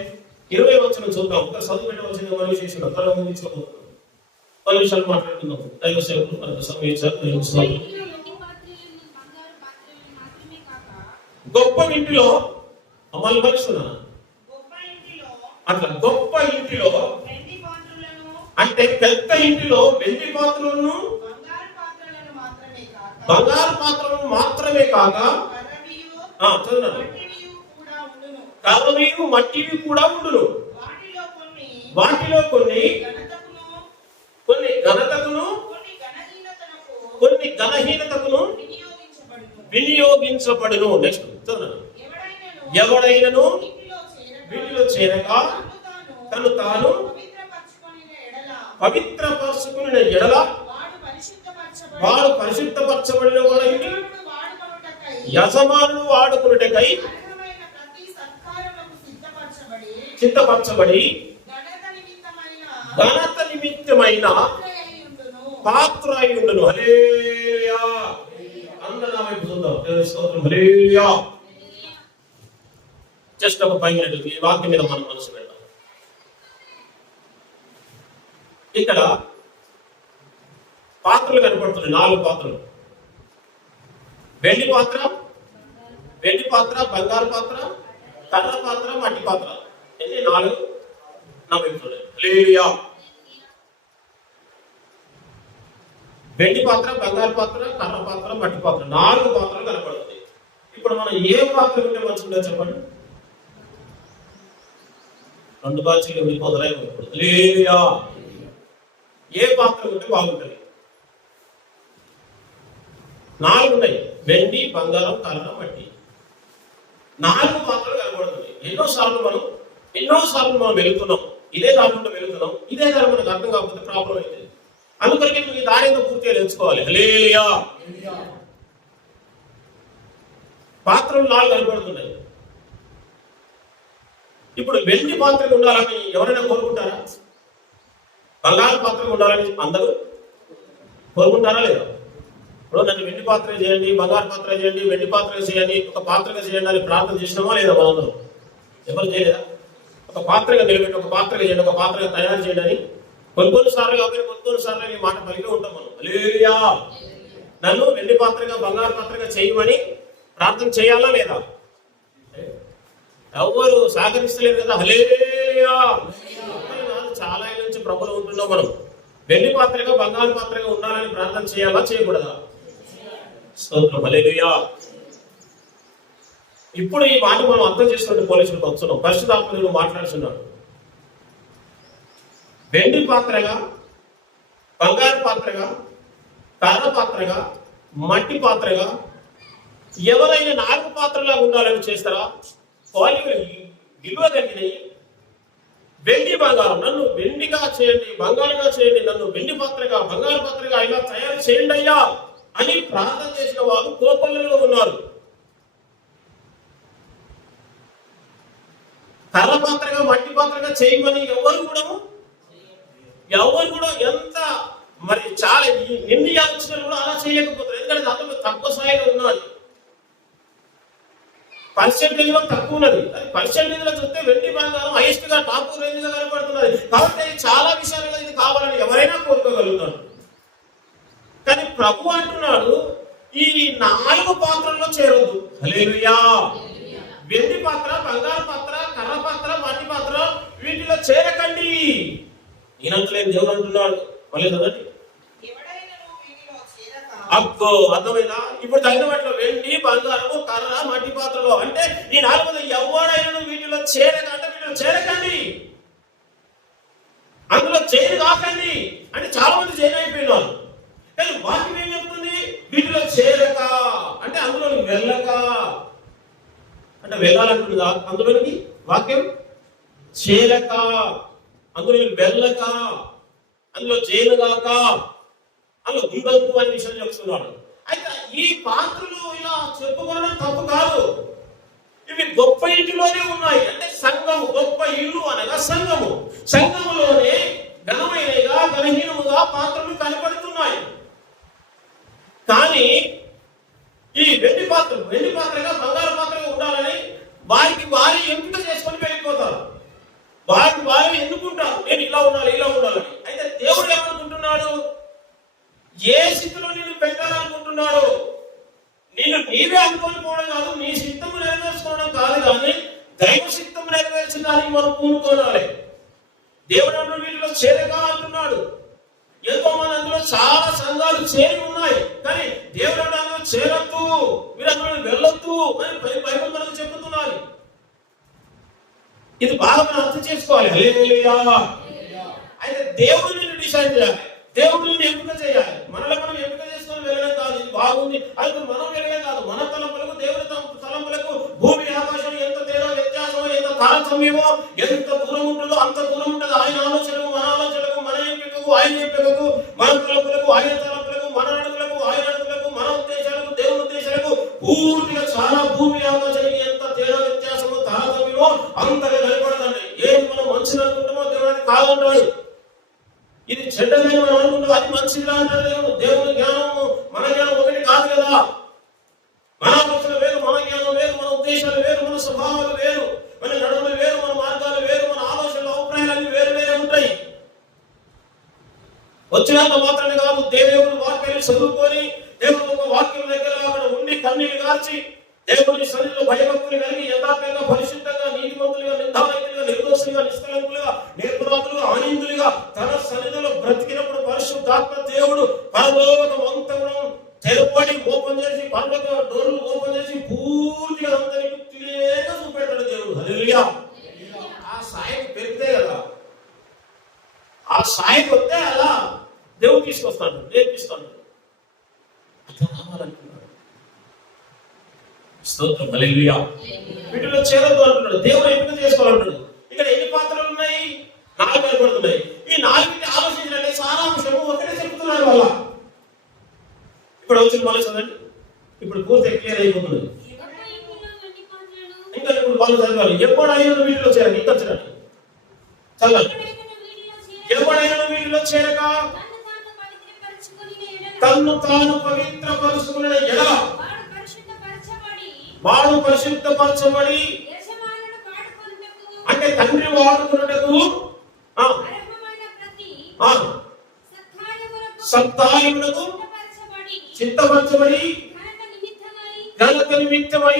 20వ వచనం చూద్దాం. ఒక చదువు పెట్టవలసిన మన విశేషంగా త్వరగా ముగించుకోబోతున్నాం. కొన్ని విషయాలు మాట్లాడుకుందాం. దైవ సేవకులు మనకు సమయించారు. గొప్ప ఇంటిలో అమలు పరుస్తున్నా అట్లా గొప్ప ఇంటిలో అంటే పెద్ద ఇంటిలో వెండి పాత్రలను, బంగారు పాత్రలను మాత్రమే కాక కర్రవియు మట్టివి కూడా ఉండును. వాటిలో కొన్ని ఘనతకును కొన్ని ఘనహీనతకును వినియోగించబడును. నెక్స్ట్ ఎవడైనను వీటిలో చేరక తను తాను పవిత్రపరచుకున్న ఎడల వాడు పరిశుద్ధపరచబడిన వాడై యజమానులు వాడుకున్నటకై సిద్ధపరచబడి ఘనత నిమిత్తమైన ఘనత నిమిత్తమైన పాత్ర అయి ఉండును. పాత్ర అయి ఉండును. హల్లెలూయా. అందరూ నా వైపు చూద్దాం. దేవుని స్తోత్రం. హల్లెలూయా. జస్ట్ ఒక 5 మినిట్లు ఈ వాక్యం మీద మనం మనసు పెడదాం. ఇక్కడ పాత్రలు కనపడుతున్నాయి, 4 పాత్రలు. వెండి పాత్ర, బంగారు పాత్ర, కర్ర పాత్ర, మట్టి పాత్ర. ఎన్ని? 4 నా వైపు చూడండి. హల్లెలూయా. వెండి పాత్ర, బంగారు పాత్ర, కర్ర పాత్ర, మట్టి పాత్ర, 4 పాత్రలు కనపడుతుంది. ఇప్పుడు మనం ఏ పాత్ర ఉంటే మంచిగా చెప్పండి. 2 బాధ్యతలు ఉండిపోతారా? హల్లెలూయా. ఏ పాత్ర ఉంటే బాగుంటుంది? 4 ఉన్నాయి. వెండి, బంగారం, కర్ర, మట్టి. 4 పాత్రలు కనబడుతుంది. ఎన్నోసార్లు మనం వెళ్తున్నాం, ఇదే దాంట్లో వెళ్తున్నాం, ఇదే దాని మనకు అర్థం కాకపోతే ప్రాబ్లం అవుతుంది. అందుకని మీ దారిలో పూర్తిగా తెలుసుకోవాలి. హల్లెలూయా. పాత్రలు 4 కనబడుతున్నాయి. ఇప్పుడు వెండి పాత్రలు ఉండాలని ఎవరైనా కోరుకుంటారా? బంగారు పాత్రలు ఉండాలని అందరూ కోరుకుంటారా లేదా? ఇప్పుడు నన్ను వెండి పాత్ర చేయండి, బంగారు పాత్ర చేయండి, వెండి పాత్ర చేయండి, ఒక పాత్రగా చేయండి అని ప్రార్థన చేసినామా లేదా? మనందరం ఎవరు చేయలేదా? ఒక పాత్రగా నిలబెట్టి, ఒక పాత్రగా చేయండి, ఒక పాత్రగా తయారు చేయండి అని కొన్ని సార్లు కాకపోతే కొన్ని సార్లు ఈ మాట పలికి ఉంటాం మనం. హల్లెలూయా. నన్ను వెండి పాత్రగా, బంగారు పాత్రగా చేయమని ప్రార్థన చేయాలా లేదా? ఎవరు సహకరిస్తలేరు కదా. హల్లెలూయా. చాలా ఏళ్ళ నుంచి ప్రభులో ఉంటున్నాం మనం. వెండి పాత్రగా, బంగారు పాత్రగా ఉండాలని ప్రార్థన చేయాలా, చేయకూడదా? స్తోత్రం. హల్లెలూయా. ఇప్పుడు ఈ మాట మనం అర్థం చేసుకుంటే పోలీసులకు వస్తున్నాం. పరిశుద్ధాత్మ మాట్లాడుతున్నాడు. వెండి పాత్రగా, బంగారు పాత్రగా, కర్ర పాత్రగా, మట్టి పాత్రగా ఎవరైనా 4 పాత్రలాగా ఉండాలని చేస్తారా? విలువ కలిగినవి వెండి బంగారం, నన్ను వెండిగా చేయండి, బంగారుగా చేయండి, నన్ను వెండి పాత్రగా, బంగారు పాత్రగా ఇలా తయారు చేయండి అయ్యా అని ప్రార్థన చేసిన వారు కోపంలో ఉన్నారు. కర్ర పాత్రగా, మట్టి పాత్రగా చేయమని ఎవరు కూడా ఎంత మరి చాలా నిండి ఆలోచనలు కూడా అలా చేయలేకపోతారు. ఎందుకంటే అందులో తక్కువ స్థాయిలో ఉన్నది, పర్సెంటేజ్ లో తక్కువ ఉన్నది. అది పర్సెంటేజ్ లో చూస్తే వెండి బంగారం హైయెస్ట్ గా టాప్ రేంజ్ గా కనబడుతున్నది. కాబట్టి చాలా విషయాలలో ఇది కావాలని ఎవరైనా కోరుకోగలుగుతారు. కానీ ప్రభు అంటున్నాడు, ఈ 4 పాత్రల్లో చేరొద్దు. హల్లెలూయా. వెండి పాత్ర, బంగారు పాత్ర, కర్ర పాత్ర, మట్టి పాత్ర వీటిలో చేరకండి. ఈయనంతలేని దేవుడు అంటున్నాడు. మళ్ళీ చదవండి. అబ్బో, అర్థమైనా? ఇప్పుడు తగిన వాటిలో వెండి, బంగారము, కర్ర, మట్టి పాత్రలో అంటే ఈ 4 ఎవడైనా వీటిలో చేరకంటే వీటిలో చేరకండి, అందులో జైలు కాకండి అంటే చాలా మంది జైలు అయిపోయినారు. కానీ వాక్యం ఏం చెప్తుంది? వీటిలో చేరక అంటే అందులోకి వెళ్ళక అంటే వెళ్ళాలంటుందా? అందులోనికి వాక్యం చేరక, అందులోకి వెళ్ళక, అందులో జైలు కాక, అందులో ఉండొద్దు అనే విషయం చెప్తున్నాడు. అయితే ఈ పాత్రలు ఇలా చెప్పుకోవడం తప్పు కాదు. ఇవి గొప్ప ఇంటిలోనే ఉన్నాయి. అంటే సంఘము, గొప్ప ఇల్లు అనగా సంఘము. సంఘములోనే ఘనమైనగా, ఘనహీనముగా పాత్రలు కనపడుతున్నాయి. కానీ ఈ వెండి పాత్రగా, బంగారు పాత్రగా ఉండాలని వారి ఎంపిక చేసుకొని వెళ్ళిపోతారు. వారు ఎన్నుకుంటారు, నేను ఇలా ఉండాలని. అయితే దేవుడు ఏమనుకుంటున్నాడు? ఏ స్థితిలో నిన్ను పెట్టాలనుకుంటున్నాడు? నీవే అనుకోని పోవడం కాదు, నీ చిత్తము నెరవేర్చుకోవడం కాదు, కానీ దైవ చిత్తము నెరవేర్చడానికి మనం పూనుకోవాలి. దేవుడు అంటూ వీటిలో చేరగా అంటున్నాడు. ఎంతో మంది అందులో చాలా సంఘాలు చేరి ఉన్నాయి, కానీ దేవుడు అందులో చేరొద్దు, మీరు అందులో వెళ్ళొద్దు అని బైబిల్ మనకు చెబుతున్నారు. ఇది బాగా మనం అర్థం చేసుకోవాలి. హల్లెలూయా. అయితే దేవుడు నిన్ను డిసైడ్ చేయాలి, దేవుడు నిన్ను ఎంపిక చేయాలి. మనలో మనం ఎంపిక చేసుకొని వెళ్ళడం కాదు. ఇది బాగుంది అది మనం వెళ్ళడం కాదు. మన తలంపులకు, దేవుడి తలంపులకు భూమి ఆకాశం ఎంత తేడా, వ్యత్యాసమో, ఎంత తారతమ్యమో, ఎంత దూరం ఉంటుందో అంత దూరం ఉంటుంది. ఆయన ఆలోచనకు, మన ఆలోచనకు, మన ఎంపికకు, ఆయన ఎంపికకు, మన తలంపులకు, ఆయన తలంపులకు, మన అడుగులకు, ఆయన అడుగులకు, మన ఉద్దేశాలకు, దేవుని ఉద్దేశాలకు పూర్తిగా చాలా భూమి ఆకాశానికి ఎంత తేడా, వ్యత్యాసమో, తారతమ్యమో అంతగా కనపడదండి. ఏం మంచిది అనుకుంటామో దేవుడు అది కాదంటాడు. ఇది చెడ్డదని మనం అనుకుంటాం, అది మంచిది అంటాడు దేవుడు. దేవుని జ్ఞానము మన జ్ఞానం ఒకటి కాదు కదా. మన ఆలోచన వేరు, మన జ్ఞానం వేరు, మన ఉద్దేశాలు వేరు, మన స్వభావాలు వేరు, మన నడవలు వేరు, మన మార్గాలు వేరు, మన ఆలోచనలు అభిప్రాయాలు వేరు వేరే ఉంటాయి. వచ్చినంత మాత్రమే కాదు, దేవుని వాక్యాన్ని చదువుకొని దేవుని ఒక వాక్యం దగ్గర అక్కడ ఉండి కన్నీళ్లు కార్చి దేవుని సన్నిధిలో భయభక్తులు కలిగి యథార్థంగా పరిశుద్ధంగా నీతిమంతులుగా నిర్ధారకులుగా నిర్దోషులుగా నిష్కలంకులుగా నిర్పరాధులుగా ఆనందులుగా తన సన్నిధిలో బ్రతికినప్పుడు పరిశుద్ధాత్మ దేవుడు పరలోక మంతమును తెరపడి ఓపెన్ చేసి పండుగ డోర్లు ఓపెన్ చేసి పూర్తిగా అందరికి క్లియర్గా చూపెట్టాడు దేవుడు. హల్లెలూయా. ఆ సాయం పెరిగితే కదా, ఆ సాయం వస్తే అలా దేవుడు తీసుకొస్తాడు, నేర్పిస్తాడు. అట్లా రావాలంటున్నాడు. స్తోత్రం, హల్లెలూయా. వీటిలో చేరద్దు అంటున్నాడు, దేవుడు ఎంపిక చేసుకోవాలంటున్నాడు. ఇక్కడ ఎన్ని పాత్రలు ఉన్నాయి? 4 కనపడుతున్నాయి. ఈ 4ని ఆలోచించండి, సారాంశము ఒకటే చెప్తున్నారు వల్ల. ఇప్పుడు వచ్చిన వాళ్ళు చదవండి, ఇప్పుడు పూర్తి క్లియర్ అయిపోతుంది. ఇంకా ఇప్పుడు వాళ్ళు చదవాలి. ఎప్పుడైనా వీటిలో చేరండి, ఇంకా చదవండి, చదవండి. ఎవడైనా వీటిలో చేరక తన్ను తాను పవిత్రపరుచుకునే ఎడల వాడు పరిశుద్ధపరచబడి, అంటే తండ్రి వాడుకున్నటకు సత్తాయమునకు చిత్తపరచబడి ఘనత నిమిత్తమై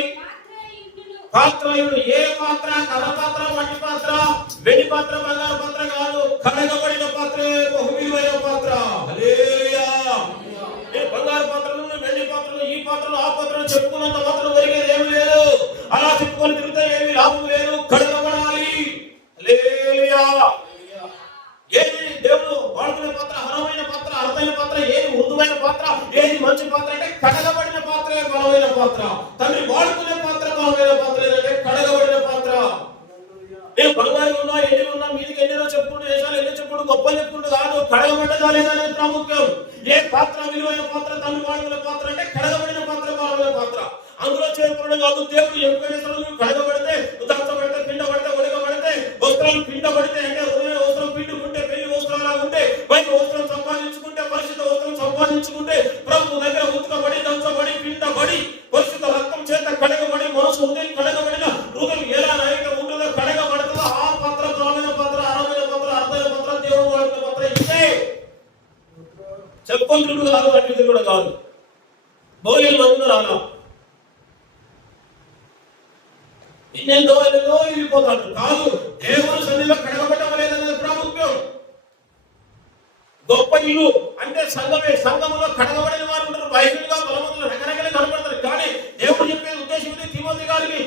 పాత్రయుడు. ఏ పాత్ర? కర్ర పాత్ర, మట్టి పాత్ర, వెండి పాత్ర, బంగారు పాత్ర కాదు, కడగబడిన పాత్రే బహు విలువైన పాత్ర. హల్లెలూయా. బంగారు పాత్రలు, వెండి పాత్రలు, ఈ పాత్రలు, ఆ పాత్రలు చెప్పుకున్నంత మాత్రం ఒరిగేది ఏమి లేదు. అలా చెప్పుకొని తిరిగితే ఏమి లాభం లేదు. కడగబడాలి. హల్లెలూయా. ఏది దేవుడు వాడుకునే పాత్ర? హరమైన పాత్ర, అర్థమైన పాత్ర. ఏది మృదువైన పాత్ర, ఏది మంచి పాత్ర అంటే కడగబడిన పాత్రే బలమైన పాత్ర. తండ్రి వాడుకునే పాత్ర బలమైన పాత్ర ఏంటంటే కడగబడిన పాత్ర. నేను బంగారు ఉన్నా, ఎన్ని ఉన్నా, మీదికి ఎన్నో చెప్పుకుంటూ, దేశాలు ఎన్నో చెప్పుకుంటూ, గొప్ప చెప్పుకుంటూ కాదు, కడగబడ్డదా లేదనేది ప్రాముఖ్యం. ఏ పాత్ర విలువైన పాత్ర? తండ్రి వాడుకునే పాత్ర అంటే కడగబడిన పాత్ర బలమైన పాత్ర. అందులో చేరుకోవడం కాదు. దేవుడు ఎంపిక చేస్తాడు. కడగబడితే, ఉదాహరణ పిండబడితే, ఉడకబడితే, వస్త్రాలు పిండబడితే అంటే ఉదయం వస్త్రం పిండుకుంటే, పెళ్లి వస్త్రాలు ఉంటే, బయట వస్త్రం సంపాదించుకుంటే, పరిశుద్ధ వస్త్రం సంపాదించుకుంటే, ప్రభు దగ్గర ఉతకబడి, దంచబడి, పిండబడి, పరిశుద్ధ రక్తం చేత కడగబడి, మనసు హృదయం కడగబడిన హృదయం ఎలా నైక ఉంటుందో కడగబడుతుందో ఆ పాత్ర బలమైన పాత్ర, అరమైన పాత్ర, అర్థమైన పాత్ర, దేవుడు వాడిన పాత్ర. ఇదే చెప్పుకుంటుడు కాదు, అటు కూడా కాదు. బోయలు మందు రాలా ఎన్నెందో వెళ్ళిపోతాడు కాదు. దేవుని సన్నిధిలో కడగబడటం లేదనేది ప్రాముఖ్యం. గొప్ప ఇల్లు అంటే సంఘమే. సంఘములో కడగబడిన వారు ఉంటారు, బైబిల్గా బలవంతులు రకరకాల కనబడతారు. కానీ దేవుడు చెప్పే ఉద్దేశం ఇది. తిమోతి గారికి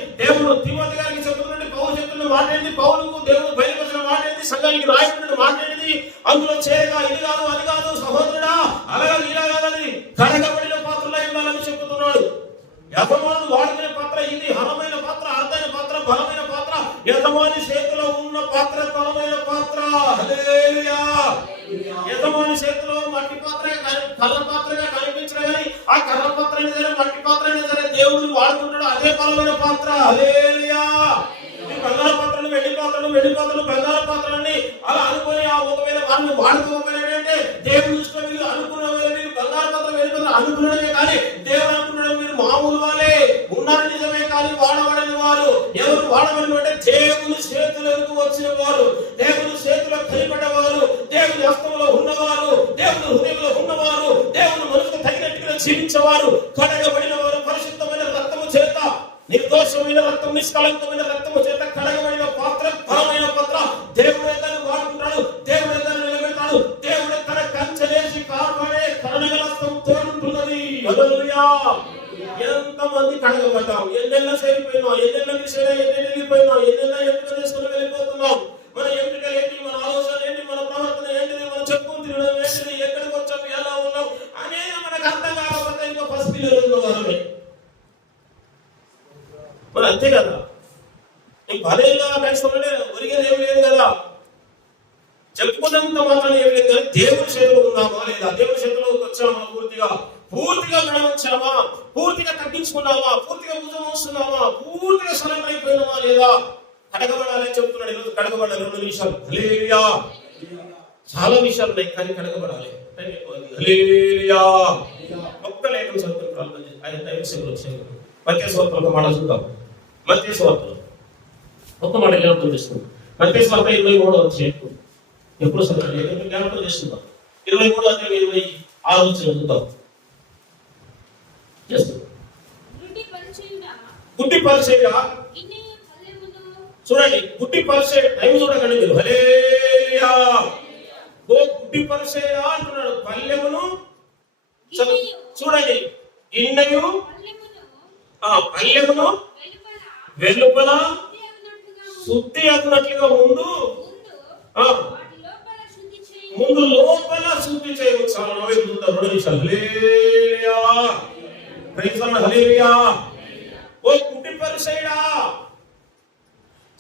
చెప్తున్నట్టు పౌలు చెప్తున్న మాట్లాడింది, పౌలుకు దేవుడు బయలుపరిచిన మాట్లాడింది, సంఘానికి రాయబడిన మాట్లాడింది. అందులో చేరగా ఇది కాదు, అది కాదు, సహోదరుడా అలాగా ఇలా కాదని కడగబడిన పాత్రలో ఉండాలని చెప్తున్నాడు. యజమానుడు వాడుకునే పాత్ర ఇది. హరమైన పాత్ర, అర్థమైన పాత్ర, బలమైన పాత్ర, యజమాని చేతిలో ఉన్న పాత్ర బలమైన పాత్ర. హల్లెలూయా. యజమాని చేతిలో మట్టి పాత్ర కర్ర పాత్రగా కనిపించడం కానీ ఆ కర్ర పాత్ర అయినా సరే, మట్టి పాత్ర అయినా సరే దేవుడు వాడుకుంటాడు, అదే బలమైన పాత్ర. హల్లెలూయా. బంగారు పాత్రలు, వెండి పాత్రలు, బంగారు పాత్రలని అలా అనుకుని ఒకవేళ వారిని వాడుకోకపోయినట్టే దేవుడు దృష్టిలో మీరు అనుకున్న మీరు బంగారు పాత్ర, వెండి పాత్ర అనుకున్నమే కానీ దేవుడు అనుకున్నాడు మీరు మామూలు వాళ్ళే ఉన్నారు నిజమే కానీ వాడబడిన వారు. ఎవరు వాడబడిన అంటే దేవుని చేతులకు వచ్చిన వారు, దేవుని చేతిలో కనిపడ్డవారు, దేవుని హస్తంలో ఉన్నవారు, దేవుని హృదయంలో ఉన్నవారు, దేవుని మనసుకు తగినట్టుగా జీవించేవారు, కడగబడిన వారు, పరిశుద్ధమైన రక్తము చేత, నిర్దోషమైన రక్తం, నిష్కలంకమైన రక్తము చేత కడగబడిన పాత్ర బలమైన పాత్ర. దేవుడే దాన్ని వాడుకుంటాడు, దేవుడే దాన్ని నిలబెడతాడు, దేవుడే తన కంచెలేసి కాపాడే కరణగలస్తం తోడుంటున్నది. హల్లెలూయా. ఎంతమంది కడగబడ్డాం, ఎన్నెల్ల చేరిపోయినాం, ఎన్నెల్ల వెళ్ళిపోయినాం, ఎన్నెల్ల ఎంపిక చేసుకుని వెళ్ళిపోతున్నాం. మన ఎంపికలు ఏంటి, మన ఆలోచన ఏంటి, మన ప్రవర్తన ఏంటిది, మన చెప్పుకుని తినడం ఏంటిది, ఎక్కడికి వచ్చాం, ఎలా ఉన్నాం అనేది మనకు అర్థం కాకపోతే ఇంకో ఫస్ట్ పిల్లలు వారమే మరి. అంతే కదా. నీకు బలంగా కష్టంలోనే ఒరిగేది ఏమి లేదు కదా. చెప్పుకున్నంత మాత్రం ఏమి లేదు కానీ దేవుడి చేతిలో ఉన్నామా లేదా, దేవుడి చేతిలోకి వచ్చామా, పూర్తిగా గమనించామా, పూర్తిగా తగ్గించుకున్నామా, పూర్తిగా భుజం వస్తున్నామా, పూర్తిగా సరెండర్ అయిపోయినామా లేదా కడగబడాలి అని చెప్తున్నాడు. ఈరోజు కడగబడాలి 2 నిమిషాలు. హల్లెలూయా. చాలా విషయాలు ఉన్నాయి కానీ కడగబడాలి. హల్లెలూయా. ఒక్క లేఖనం చదువుకుని ప్రార్థన చేసి ఆయన టైం సేవలు వచ్చాయి. మత్తయి సువార్త ఒక మాట చూద్దాం. మత్తయి సువార్త ఒక్క మాట జ్ఞాపకం చేస్తున్నాం. మత్తయి సువార్త 23వ అధ్యాయం ఎప్పుడు జ్ఞాపకం చేస్తున్నాం. 23వ అధ్యాయం 26వ వచనం చూద్దాం. గుడ్డి పరిచయుడా, చూడండి గుడ్డి పరిచయుడు, టైం చూడకండి మీరు. హల్లెలూయా. ఓ గుడ్డి పరిచయుడా అంటున్నాడు. పల్లెమును చూడండి, గిన్నెయు పల్లెమును వెలుపల శుద్ధి అన్నట్లుగా ముందు లోపల శుద్ధి చేయవచ్చు. చాలా 2 నిమిషాలు. హల్లెలూయా. Praise lord. హల్లెలూయా. ఓ గుడ్డి పరిచయుడా,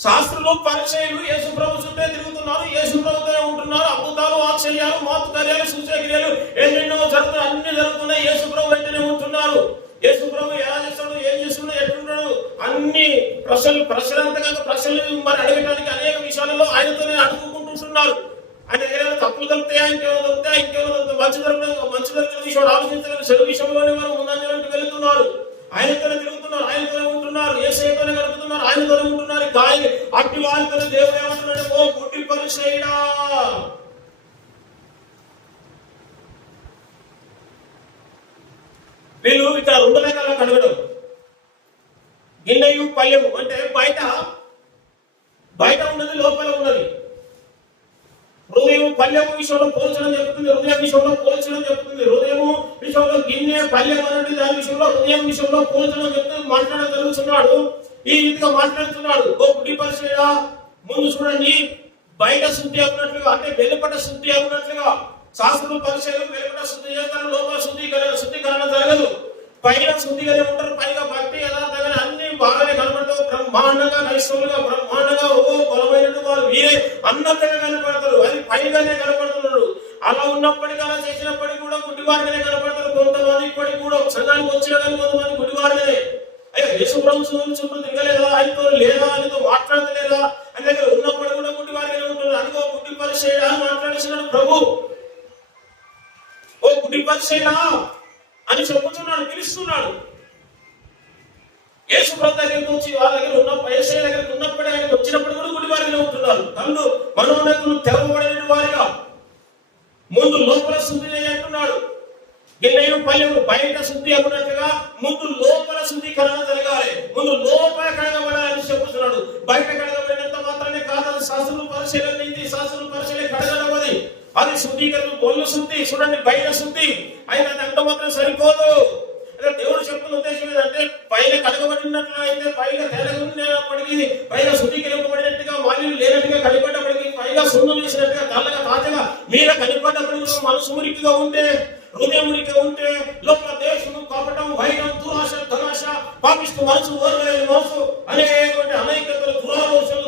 శాస్త్రులు పరిచయులు యేసు ప్రభు చుట్టే తిరుగుతున్నారు, యేసు ప్రభుతోనే ఉంటున్నారు. అద్భుతాలు, ఆశ్చర్యాలు, మహత్కార్యాలు, సూచక్రియలు ఎన్నెన్నో జరుగుతున్నాయి. అన్ని జరుగుతున్నాయి. యేసు ప్రభు వెంటనే ఉంటున్నారు. యేసు ప్రభు ఎలా చేస్తాడు, ఏం చేస్తున్నాడు, ఎట్లున్నాడు, అన్ని ప్రశ్నలంతగా ప్రశ్నలు మరి అడగడానికి అనేక విషయాలలో ఆయనతోనే అడుగుకుంటుంటున్నారు. ఆయన ఏదైనా తప్పులు దొరుకుతాయా, ఇంకేమైనా దొరుకుతాయా, మంచి దొరికిన విషయాలు ఆలోచించలేదు. చెడు విషయంలోనే మనం ముందంజలంటూ వెళుతున్నారు. ఆయనతోనే తిరుగుతున్నారు, ఆయనతోనే ఉంటున్నారు, యేసయ్యతోనే గడుపుతున్నారు, ఆయనతోనే ఉంటున్నారు. అట్టి వారితోనే దేవుడు ఏమంటున్నాడు, ఓ గుడ్డి పరిచయుడా. వీళ్ళు ఇక్కడ 2 రకాల కడగడం. గిన్నెయు పల్లెము అంటే బయట ఉన్నది, లోపల ఉన్నది. హృదయం పల్లెము విషయంలో పోల్చడం చెప్తుంది, హృదయం విషయంలో పోల్చడం చెప్తుంది. హృదయము విషయంలో గిన్నె, పల్లెం అనేది దాని విషయంలో, హృదయం విషయంలో పోల్చడం చెప్తుంది. మాట్లాడగలుగుతున్నాడు, ఈ రీతిగా మాట్లాడుతున్నాడు. ఓ గుడ్డి పరిచయుడా, ముందు చూడండి, బయట శుద్ధి అవునట్లుగా అంటే వెలుపట శుద్ధి అవునట్లుగా. శాస్త్రులు పరిచయులు వెలుపట శుద్ధి చేస్తారు, లోపల శుద్ధీకరణ జరగదు. పైన శుద్ధిగానే ఉంటారు, పైగా భక్తి యథార్థంగా అన్ని బాగానే కనబడతారు. బ్రహ్మాండంగా క్రైస్తవులుగా బ్రహ్మాండంగా ఓ బలమైన వారు వీరే అన్నట్టుగా కనపడతారు. అది పైగానే కనపడుతున్నాడు. అలా ఉన్నప్పటికీ, అలా చేసినప్పటికీ కూడా గుడ్డివారిగానే కనపడతారు. కొంతమంది ఇప్పటికి కూడా సంఘానికి వచ్చినా కానీ కొంతమంది గుడ్డివారిగానే. అయ్యో యేసు ప్రభు చుట్టూ తిరగలేదా, ఆయనతో లేదా, ఆయనతో మాట్లాడలేదా, ఆయన దగ్గర ఉన్నప్పుడు కూడా గుడ్డివారిగానే ఉంటున్నారు. అందుకో గుడ్డి పరిచయుడా అని మాట్లాడేసినాడు ప్రభు. ఓ గుడ్డి పరిచయుడా అని చెప్పుతున్నాడు, పిలుస్తున్నాడు. యేసు ప్రభు దగ్గరికి వచ్చి వాళ్ళ దగ్గర యేసయ్య దగ్గరికి ఉన్నప్పుడే, ఆయనకు వచ్చినప్పుడు కూడా గుడ్డివారిగానే ఉంటున్నారు. కళ్ళు మనోనేతలు తెరవబడిన వారిగా. ముందు లోపల శుద్ధి చేయంటున్నాడు. గిన్నెయు పల్లెము బయట శుద్ధి అన్నట్లుగా ముందు లోపల శుద్ధీకరణ జరగాలి. ముందు లోపల కడగబడాలని చెప్పుతున్నాడు. బయట కడగబడినంత మాత్రమే కాదు, అది శాస్త్రులు పరిశీలన కడగడం. అది శుద్ధీకరణ, ఒళ్ళు శుద్ధి. చూడండి, బయట శుద్ధి అయినా అది అంత మాత్రం సరిపోదు. అదే దేవుడు చెప్తున్న ఉద్దేశం ఏంటంటే, పైన కడగబడినట్లు అయితే, పైన తెలగబడినప్పటికీ, పైన శుద్ధీకరింపబడినట్టుగా, మాలిన్యం లేనట్టుగా కనిపడ్డప్పటికీ, పైగా సున్నం వేసినట్టుగా, తెల్లగా తాజాగా మీద కనిపడ్డప్పటికీ మనసు మురికిగా ఉంటే, హృదయం మురికిగా ఉంటే, లోపల దేశము, కపటం, వైరం, దురాశ, ధనాశ, పాపిస్తూ మనసు, ఓర్వలేని మనసు, అనేకతలు, దురాలోచనలు,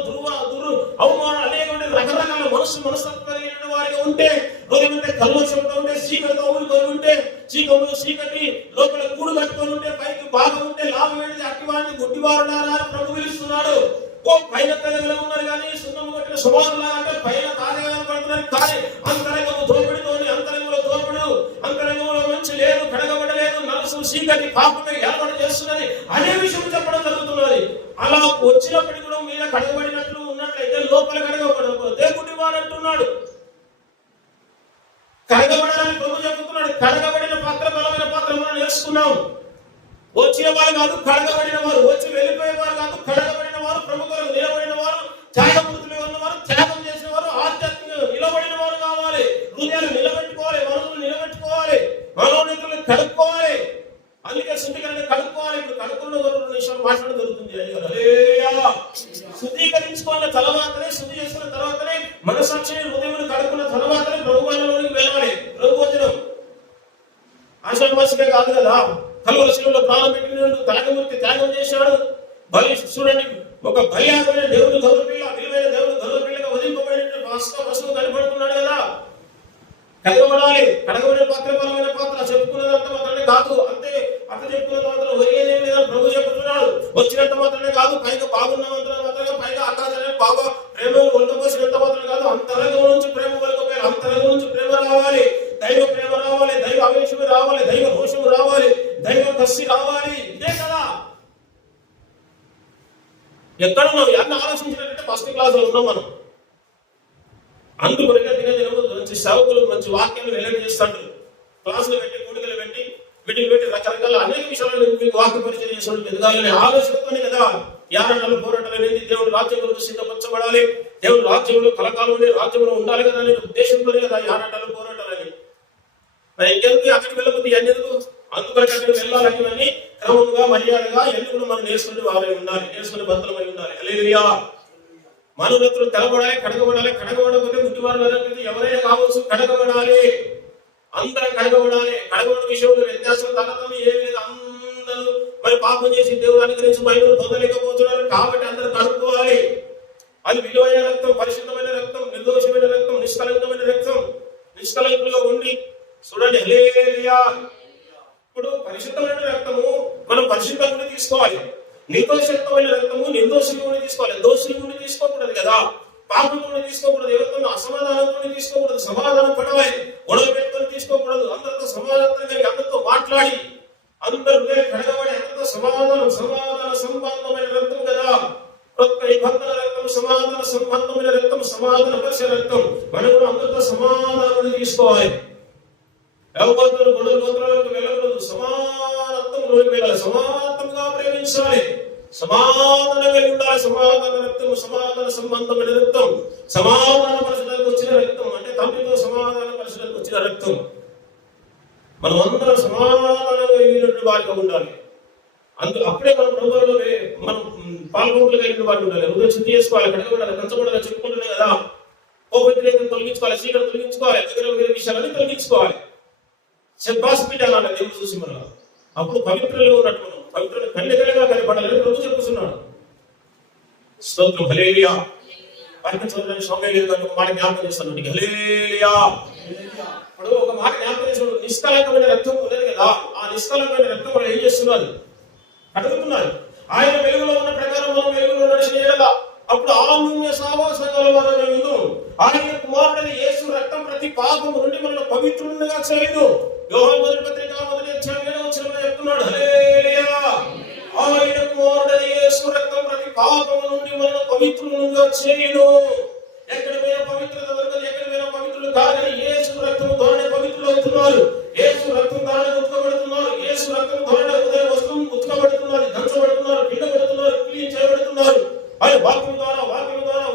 అవమానం, అనేకమైన రకరకాల మనస్తత్వం కలిగిన వారిగా ఉంటే, హృదయం అంటే కల్లోచంతో ఉంటే, చీకటితో ఊరుకొని ఉంటే, చీకటి లోపల కూడు కట్టుకొని ఉంటే, పైకి బాగా ఉంటే లాభం ఏంటి, అట్టివాడిని గుడ్డివారులారా అని ప్రభు పిలుస్తున్నాడు. ఓ పైన తెల్లగా ఉన్నారు కానీ సున్నము కొట్టిన సుమారులా అంటే పైన తాజాగా పడుతున్నారు, కానీ అంతరంగము దోపిడితోని, అంతరంగంలో మంచి లేదు, కడగబడలేదు, మనసు చీకటి పాపమే ఏర్పాటు చేస్తున్నది అనే విషయం చెప్పడం జరుగుతున్నది. అలా వచ్చినప్పటికీ కూడా మీద కడగబడినట్లు ఉన్నట్లయితే లోపల కడగబడకపోతే గుడ్డివారు అంటున్నాడు. కడగబడాలని ప్రభు చెబుతున్నాడు. కడగబడిన పాత్ర బలమైన పాత్ర మనం నేర్చుకున్నాం. వచ్చిన వారు కాదు, కడగబడిన వారు. వచ్చి వెళ్ళిపోయేవారు కాదు, కడగబడిన వారు, ప్రభు కొరకు నిలబడిన వారు, త్యాగమూర్తులుగా ఉన్నవారు, త్యాగం చేసిన వారు, ఆధ్యాత్మికంగా నిలబడిన వారు కావాలి. హృదయాలు నిలబెట్టుకోవాలి, మనసులు నిలబెట్టుకోవాలి, మనోనేతలను కడుక్కోవాలి. అందుకే శుద్ధీకరణ కడుక్కోవాలి. ఇప్పుడు కడుక్కున్న 2 నిమిషాలు మాట్లాడడం జరుగుతుంది. శుద్ధీకరించుకున్న తర్వాతనే, శుద్ధి చేసుకున్న తర్వాతనే, మనసాక్షిని హృదయం కడుక్కున్న తర్వాతనే ప్రభుత్వంలోనికి వెళ్ళాలి. ప్రభు వచనం ఆషాఢమాసికే కాదు కదా. కలువరి శిలువలో ప్రాణం పెట్టినట్టు త్యాగమూర్తి త్యాగం చేశాడు. బలి చూడండి, ఒక బలియాగమైన దేవుని గౌరవపిల్ల, విలువైన దేవుని గౌరవపిల్లగా వదిలింపబడినట్టు పశువు కనపడుతున్నాడు కదా. కడగబడాలి. కడగబడిన పాత్ర బలమైన పాత్ర. చెప్పుకున్నదంత మాత్రమే కాదు, అంతే అర్థం చెప్పుకున్నంత మాత్రం ఒరిగేదేం లేదని ప్రభు చెప్తున్నాడు. వచ్చినంత మాత్రమే కాదు, పైగా బాగున్నంత మాత్రమే, పైగా అక్కడ రావాలి, దైవ ప్రేమ రావాలి, దైవ ఆవేశం రావాలి, దైవ రోషం రావాలి, దైవ కసి రావాలి. ఇదే కదా. ఎక్కడ మనం ఎంత ఆలోచించినట్టే ఫస్ట్ క్లాస్ లో ఉన్నాం మనం. అందుకొరకే దినదినము మంచి సేవకులు మంచి వాక్యాలు వెల్లడి చేస్తాడు. క్లాసులు పెట్టి కూడికలు పెట్టి వీటికి పెట్టి రకరకాల అనేక విషయాలను మీకు వాక్య పరిచయం చేసిన ఎదగాలనే ఆలోచనతోనే కదా యారణాలు పోరాటాలు అనేది దేవుడి రాజ్యం కొరకు సిద్ధపరచబడాలి, దేవుడి రాజ్యంలో కలకాలం రాజ్యంలో ఉండాలి కదా అనే ఉద్దేశంతోనే కదా యారణాలు పోరాటాలని. మరి ఇంకెందుకు అక్కడికి వెళ్ళకపోతే ఎందుకు? అందుకొరకు అక్కడికి వెళ్ళాలని క్రమంగా మర్యాదగా ఎందుకు మనం నేర్చుకుని వారై ఉండాలి, నేర్చుకుని భద్రమై ఉండాలి. హల్లెలూయా. మనోరతులు తెలబడాలి, కడగబడాలి. కడగబడకపోతే ముట్టివారు ఎవరైనా కావచ్చు, కడగబడాలి. అందరం కడగబడాలి. కడగబడిన విషయంలో వ్యత్యాసం తగ్గడం ఏమి లేదు. అందరూ మరి పాపం చేసి దేవుడు అనుగ్రహించి బైబిల్ పొందలేకపోతున్నారు కాబట్టి అందరూ కడుక్కోవాలి. అది విలువైన రక్తం, పరిశుద్ధమైన రక్తం, నిర్దోషమైన రక్తం, నిష్కలంకమైన రక్తం. నిష్కలంకులుగా ఉండి చూడండి. హల్లెలూయా. ఇప్పుడు పరిశుద్ధమైన రక్తము మనం పరిశుద్ధంగా తీసుకోవాలి. నిర్దోషమైన రక్తము నిర్దోషంగా తీసుకోవాలి. దోషులు తీసుకోకూడదు కదా, పాపంతో తీసుకోకూడదు, ఎవరితో అసమాధానంతో తీసుకోకూడదు, సమాధానం పడవాలి, గొడవ పెట్టుకొని తీసుకోకూడదు. అందరితో సమాధానంగా అందరితో మాట్లాడి అందరూ కడగబడి అందరితో సమాధాన సంబంధమైన రక్తం కదా. కొత్త నిబంధన రక్తం, సమాధాన సంబంధమైన రక్తం, సమాధాన పరిచయ రక్తం. మనం కూడా అందరితో సమాధానం తీసుకోవాలి. ఎవరితో గొడవ గోత్రాలకు వెళ్ళకూడదు, సమానత్వంలోకి వెళ్ళాలి, సమానత్వంగా ప్రేమించాలి, సమాధానం కలిగి ఉండాలి. సమాధాన రక్తం, సమాధాన సంబంధమైన రక్తం, సమాధాన పరిశుద్ధకు వచ్చిన రక్తం, అంటే తండ్రితో సమాధాన పరిశుద్ధకు వచ్చిన రక్తం. మనం అందరం సమాధానంగా కలిగినటువంటి వారిగా ఉండాలి. అప్పుడే మనం ప్రభువులో మనం పాల్గొంటలు కలిగిన వారు ఉండాలి. హృదయ శుద్ధి చేసుకోవాలి, కడగబడాలి, కంచబడాలి, చెప్పుకుంటున్నాయి కదా. కోపం తొలగించుకోవాలి, చీకటి తొలగించుకోవాలి, దగ్గర విషయాలన్నీ తొలగించుకోవాలి. హాస్పిటల్ అన్న దేవుడు చూసి మనం అప్పుడు పవిత్రలో ఉన్నట్టు మనం పవిత్ర కన్యకలుగా కనపడాలని ప్రభు చెప్పుతున్నాడు. స్తోత్రం. హల్లెలూయా. వాక్యం చదవడానికి సమయం లేదు కనుక మాట జ్ఞాపకం చేస్తాను. హల్లెలూయా. ఇప్పుడు ఒక మాట జ్ఞాపకం చేస్తాడు. నిష్కలంకమైన రక్తం ఉన్నది కదా, ఆ నిష్కలంకమైన రక్తం మనం ఏం చేస్తున్నారు? కడుగుతున్నారు. ఆయన వెలుగులో ఉన్న ప్రకారం మనం వెలుగులో నడిచిన అప్పుడు ఆత్మీయ సహవాసంగా మనం ఆయన కుమారుడైన యేసు రక్తం ప్రతి పాపము నుండి మనల్ని పవిత్రులుగా చేయదు. యోహాను మొదటి పత్రిక మొదటి అధ్యాయంలో చెప్తున్నాడు. హల్లెలూయా. ఆయన కుమారుడైన యేసు రక్తం ప్రతి పాపము నుండి మనల్ని పవిత్రులుగా చేయను. ఎక్కడ పోయినా పవిత్రత దొరకదు, ఎక్కడ పోయినా పవిత్రులు కాదని యేసు రక్తం ద్వారా పవిత్రులు అవుతున్నారు. యేసు రక్తం ద్వారా ఉత్కబడుతున్నారు. యేసు రక్తం ద్వారా ఉదయ వస్తువు ఉత్కబడుతున్నారు, దంచబడుతున్నారు, పిండబడుతున్నారు, క్లీన్ చేయబడుతున్నారు. ఆయన వాక్యం ద్వారా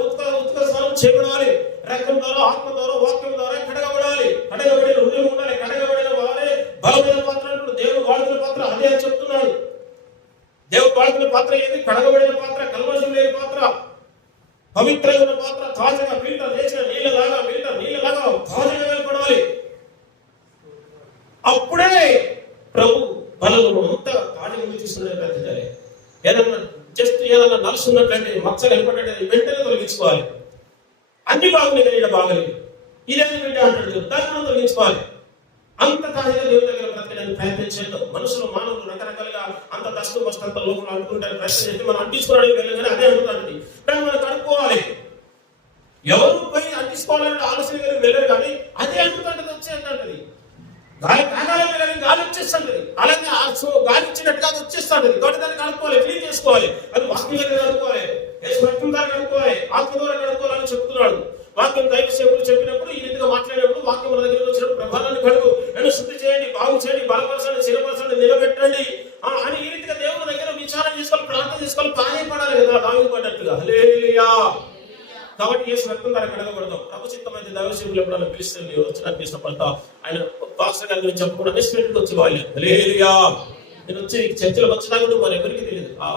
ఉత్క స్నానం చేయబడాలి. రక్తం ద్వారా, ఆత్మ ద్వారా, వాక్యం ద్వారా కడగబడాలి. కడగబడిన హృదయం ఉండాలి. కడగబడిన వారే బలమైన పాత్ర అంటున్నాడు. దేవుడు వాడుతున్న పాత్ర అదే అని చెప్తున్నాడు. దేవుడు వాడుతున్న పాత్ర ఏది? కడగబడిన పాత్ర, కల్మషం లేని పాత్ర, పవిత్రమైన పాత్ర, తాజాగా ఫిల్టర్ చేసిన నీళ్ళలాగా తాజాగా వెళ్ళబడాలి. అప్పుడే ప్రభు బలము అంతా తాజాగా తీసుకునే ఏదన్నా నలుసున్నట్లయితే మచ్చ కనపడ్డట్టు వెంటనే తొలగించుకోవాలి. అన్ని బాగున్నాయి కానీ బాగలేదు, ఇదేదో బిడ్డ అంటాడు, దాన్ని మనం తొలగించుకోవాలి. అంత తాజాగా దేవుని దగ్గర బ్రతకడానికి ప్రయత్నం చేద్దాం. మనుషులు మానవులు రకరకాలుగా అంత కష్టం అంత లోపల అనుకుంటారు, ప్రయత్నం చేస్తే మనం అంటించుకోవడానికి వెళ్ళగానే అదే అనుకుంటుంది. దాన్ని మనం కనుక్కోవాలి. ఎవరు పోయి అంటించుకోవాలంటే ఆలోచన కలిగి వెళ్ళరు కానీ అదే అంటుకుంటుంది, వచ్చేటది. గాలి కాగాలి వెళ్ళని గాలి వచ్చేస్తుంది, అలాగే గాలి ఇచ్చినట్టుగా అది వచ్చేస్తుంది. కాబట్టి దాన్ని కనుక్కోవాలి, క్లీన్ చేసుకోవాలి. అది వాక్యం కనుక్కోవాలి, రక్తం ద్వారా కనుక్కోవాలి, ఆత్మ ద్వారా కనుక్కోవాలని చెప్తున్నాడు. వాక్యం దైవ సేవకులు చెప్పినప్పుడు ఈ రీతిగా మాట్లాడినప్పుడు వాక్యం మన దగ్గర వచ్చినప్పుడు ప్రభావాన్ని కడుగు, నన్ను శుద్ధి చేయండి, బాగు చేయండి, బలపరచండి, స్థిరపరచండి, నిలబెట్టండి అని ఈ రీతిగా దేవుని దగ్గర విచారణ చేసుకోవాలి, ప్రార్థన చేసుకోవాలి, ప్రాణపడాలి కదా దావీదు పడ్డట్టుగా. హల్లెలూయా. కాబట్టి యేసు రక్తం ద్వారా కడగబడతాం. ప్రభు చిత్తమైతే దైవ సేవకులు ఎప్పుడైనా పిలిస్తే మీరు వచ్చడానికి ఇష్టపడతా. ఆయన పాస్టర్ గారి గురించి చెప్పకుండా అన్ఎక్స్పెక్టెడ్ వచ్చి వాళ్ళు. హల్లెలూయా. నేను వచ్చి చర్చలకు వచ్చినా కూడా మరి ఎవరికి తెలియదు, ఆ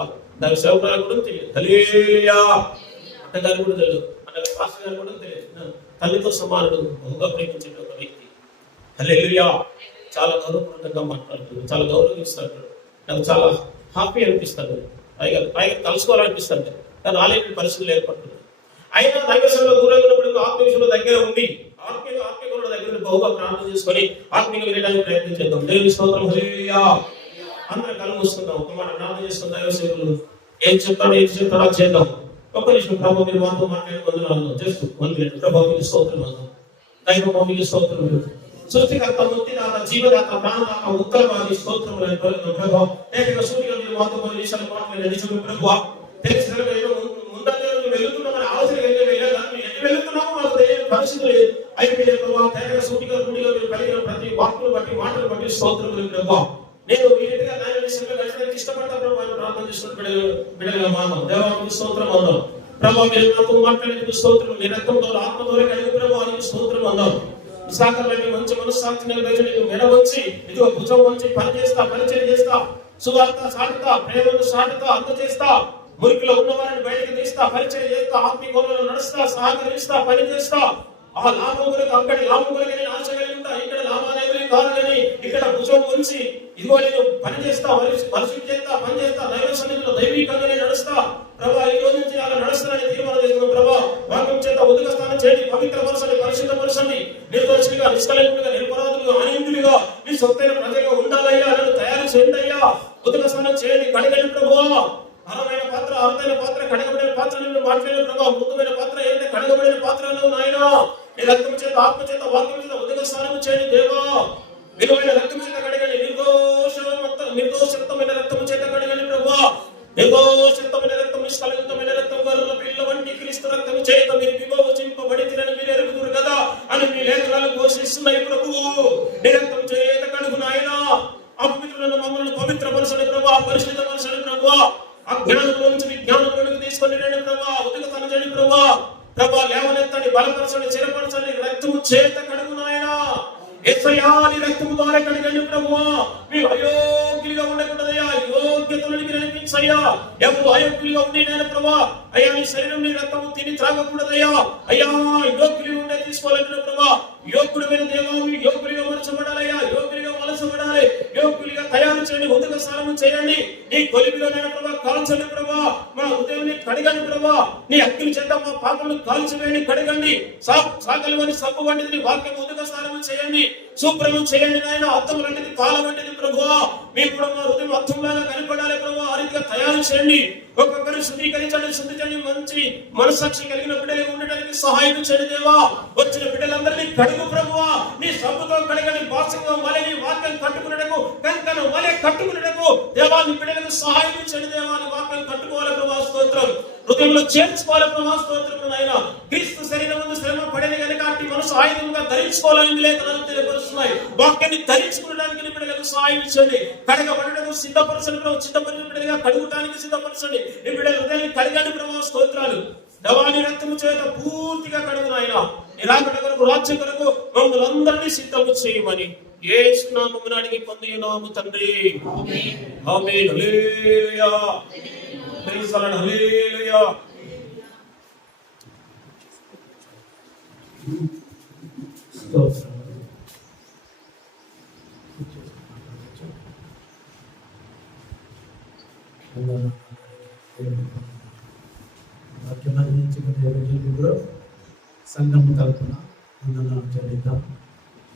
దైవ సేవకులకు కూడా తెలియదు. హల్లెలూయా. అట్టగారు కూడా తెలియదు, అంటే పాస్టర్ గారు కూడా తెలియదు. తల్లితో సమానుడు, బహుగా ప్రేమించే ఒక వ్యక్తి. హల్లెలూయా. చాలా గౌరవపూర్వకంగా మాట్లాడుతుంది, చాలా గౌరవిస్తాడు. నాకు చాలా హ్యాపీ అనిపిస్తుంది, పైగా కలుసుకోవాలనిపిస్తుంది. కానీ ఆలయ పరిస్థితులు ఏర్పడుతుంది. అయినా దైవసేవలో దూరంగా ఉన్నప్పుడు ఆత్మ విషయంలో దగ్గర ఉండి ఆత్మీయ దగ్గర బహుగా ప్రార్థన చేసుకొని ఆత్మీయ వెళ్ళడానికి ప్రయత్నం చేద్దాం. దేవుని స్తోత్రం. హల్లెలూయా. అందరం కళ్ళు మూసుకుందాం, ఒక మాట ప్రార్థన చేసుకుని దైవ సేవకులు ఏం చెప్తాడో చేద్దాం. ఒక్క నిమిషం ప్రభు మీరు మాతో మాట్లాడుకుంటున్నాను. Just 1 minute. ప్రభు స్తోత్రం. దైవం మీకు స్తోత్రములు. సృష్టికర్త, ముక్తిదాత, జీవదాత, ప్రాణదాత, ఉత్తరవాది స్తోత్రములు ప్రభావ. లేక సూర్యుడు మీరు మాతో కొన్ని విషయాలు మాట్లాడే నిజమే ప్రభావ. తెలిసిన ముందంగా వెళ్తున్నామని ఆలోచన వెళ్తున్నాము మాకు తెలియని పరిస్థితులు అయిపోయిన ప్రభావ. తేగ సూటిగా గుడిగా మీరు కలిగిన ప్రతి వాక్కులు బట్టి మాటలు బట్టి స్తోత్రములు ప్రభావ. నేను మీ రీతిగా నాయన విషయంలో గడపడానికి ఇష్టపడ్డ ప్రభావ ప్రార్థన చేస్తున్న బిడ్డలుగా మానవం దేవానికి స్తోత్రం అందాం ప్రభావ. మీరు నాతో మాట్లాడేందుకు స్తోత్రం, నీ రక్తంతో ఆత్మతో కలిగి ప్రభావానికి స్తోత్రం అందాం. విశాఖలోని మంచి మనస్సాక్షిని మెడ వచ్చి ఇదిగో భుజం వచ్చి పరిచయం చేస్తా, సువార్త సాటుతా, ప్రేమను సాటుతా, అందజేస్తా, మురికిలో ఉన్నవారిని బయటకు తీస్తా, పరిచయం చేస్తా, ఆత్మీయంలో నడుస్తా, సహకరిస్తా, పని చేస్తా. ఆ లాభం కొరకు అక్కడి లాభం కొరకు నేను ఆశ కలిగి ఉంటా, ఇక్కడ లాభాలేవి కాదు కానీ ఇక్కడ భుజం ఉంచి ఇదిగో నేను పని చేస్తా, పరిశుద్ధి చేస్తా, పని చేస్తా, దైవ సన్నిధిలో దైవికంగా నేను నడుస్తా ప్రభా. ఈ రోజు నుంచి అలా నడుస్తానని తీర్మానం చేసుకున్నాం ప్రభా. వాక్యం చేత ఉదక స్నానం చేయండి, పవిత్రపరచండి, పరిశుద్ధపరచండి, నిర్దోషులుగా, నిష్కలంకులుగా, నిరపరాధులుగా, ఆనందులుగా, మీ సొంతైన ప్రజగా ఉండాలయ్యా. నన్ను తయారు చేయండి అయ్యా. ఉదక స్నానం చేయండి, కడగండి ప్రభువా. అర్హమైన పాత్ర, అర్థమైన పాత్ర, కడగబడిన పాత్ర నిన్ను మాట్లాడిన ప్రభావ. మృదుమైన పాత్ర ఏంటంటే కడగబడిన పాత్రలు నాయన. నీ రక్తం చేత, ఆత్మ చేత, వాక్యం చేత ఉదక స్నానం చేయండి దేవా. విలువైన రక్తం చేత కడగండి, నిర్దోషమైన రక్తం చేత కడగండి ప్రభువా. నిర్దోషమైన రక్తం, నిష్కలంకమైన రక్తం, గొర్రెల పిల్ల వంటి క్రీస్తు రక్తం చేత మీరు విమోచింపబడితిరని మీరు ఎరుగుదురు కదా అని మీ లేఖనాలు ఘోషిస్తున్నాయి ప్రభువు. నీ రక్తం చేత కడుగు నాయన. అపవిత్రులను మమ్మల్ని పవిత్రపరచండి ప్రభువా, పరిశుద్ధపరచండి ప్రభువా. అజ్ఞానంలో నుంచి విజ్ఞానంలోకి తీసుకొని రండి ప్రభా. ఉదకతనం చేయండి ప్రభా. ప్రభా లేవనెత్తండి, బలపరచండి, చిరపరచండి, రక్తము చేత కడుగు నాయనా. యేసయ్యా నీ రక్తము ద్వారా కడగండి ప్రభువా. మీ అయోగ్యులుగా ఉండకూడదయ్యా, యోగ్యతలోనికి నడిపించయ్యా. ఎవరు అయోగ్యులుగా ఉండి నేను ప్రభా అయ్యా నీ శరీరం నీ రక్తము తిని త్రాగకూడదయ్యా. అయ్యా యోగ్యులు ఉండే తీసుకోవాలంటున్నా ప్రభా. యోగ్యుడమైన దేవా మీ యోగ్యులుగా మలచబడాలయ్యా, యోగ్యులుగా మలచబడాలి, యోగ్యులుగా తయారు చేయండి, ఉదక స్నానం చేయండి. నీ కొలిమిలో నేను ప్రభా కాల్చండి ప్రభా. మా హృదయాన్ని కడగండి ప్రభా. నీ అగ్ని చేత మా పాపలను కాల్చివేయండి, కడగండి. సాగలివని సబ్బు వంటిది వాక్యం ఉదక స్నానం చేయండి, శుభ్రం చేయండి నాయన. అద్దం వంటిది, పాల వంటిది ప్రభువా. మీరు కూడా మా హృదయం అర్థంలాగా కనపడాలి ప్రభు. ఆ రీతిగా తయారు చేయండి. ఒక్కొక్కరు శుద్ధీకరించండి, శుద్ధించండి. మంచి మనస్సాక్షి కలిగిన బిడ్డలుగా ఉండడానికి సహాయం చేయండి దేవా. వచ్చిన బిడ్డలందరినీ కడుగు ప్రభువా. నీ సబ్బుతో కడగని, బాసంగా మళ్ళీ నీ వాక్యం కట్టుకున్నటకు, కంకను మళ్ళీ కట్టుకున్నటకు దేవా. నీ బిడ్డలకు సహాయం చేయండి దేవా. నీ వాక్యం కట్టుకోవాలి ప్రభా, స్తోత్రం. హృదయంలో చేర్చుకోవాలి ప్రభా, స్తోత్రం నాయన. క్రీస్తు శరీరం ముందు శ్రమ పడిన కనుక అట్టి మనసు ఆయుధంగా ధరించుకోవాలని లేఖనాలు తెలియపరుస్తున్నాయి. వాక్యాన్ని ధరించుకునడానికి నీ బిడ్డలకు సహాయం ఇచ్చండి. కడగబడటకు సిద్ధపరచండి ప్రభు. సిద్ధపడిన బిడ్డలుగా కడుగుటానికి సిద్ధపరచండి. నీ బిడ్డల హృదయాన్ని కడగండి ప్రభు, స్తోత్రాలు. దవాని రక్తము చేత పూర్తిగా కడుగు నాయన. నీ రాకడ కొరకు, రాజ్యం కొరకు మమ్మల్ని అందరినీ సిద్ధము చేయమని యేసు నామమున అడిగి పొందినాము తండ్రి. Amen. Hallelujah. Praise the lord. Hallelujah. స్తోత్రం. వాక్యం అందించిన దేవునికి కూడా సంఘము తరపున వందనాలు చెల్లిద్దాం.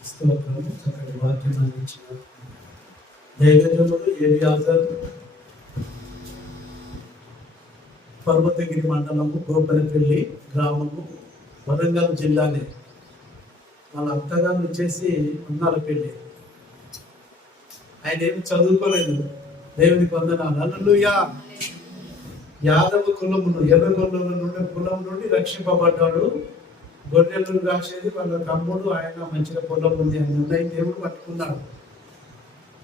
స్తోత్రం. చక్కటి వాక్యం అందించిన దైవజనుడు ఎలియాజర్, పర్వతగిరి మండలము, గోపనపల్లి గ్రామము, వరంగల్ జిల్లానే. వాళ్ళ అత్తగారు వచ్చేసి ఉన్నారపల్లి. ఆయన ఏమి చదువుకోలేదు. దేవునికి వందనాలు. హల్లెలూయా. యాదవ కులమును, ఎర్ర కులం నుండి రక్షింపబడ్డాడు. గొర్రెలు కాసేది వాళ్ళ తమ్ముడు. ఆయన మంచిగా పొలం ఉంది అని ఉన్నాయి. దేవుడు పట్టుకున్నాడు,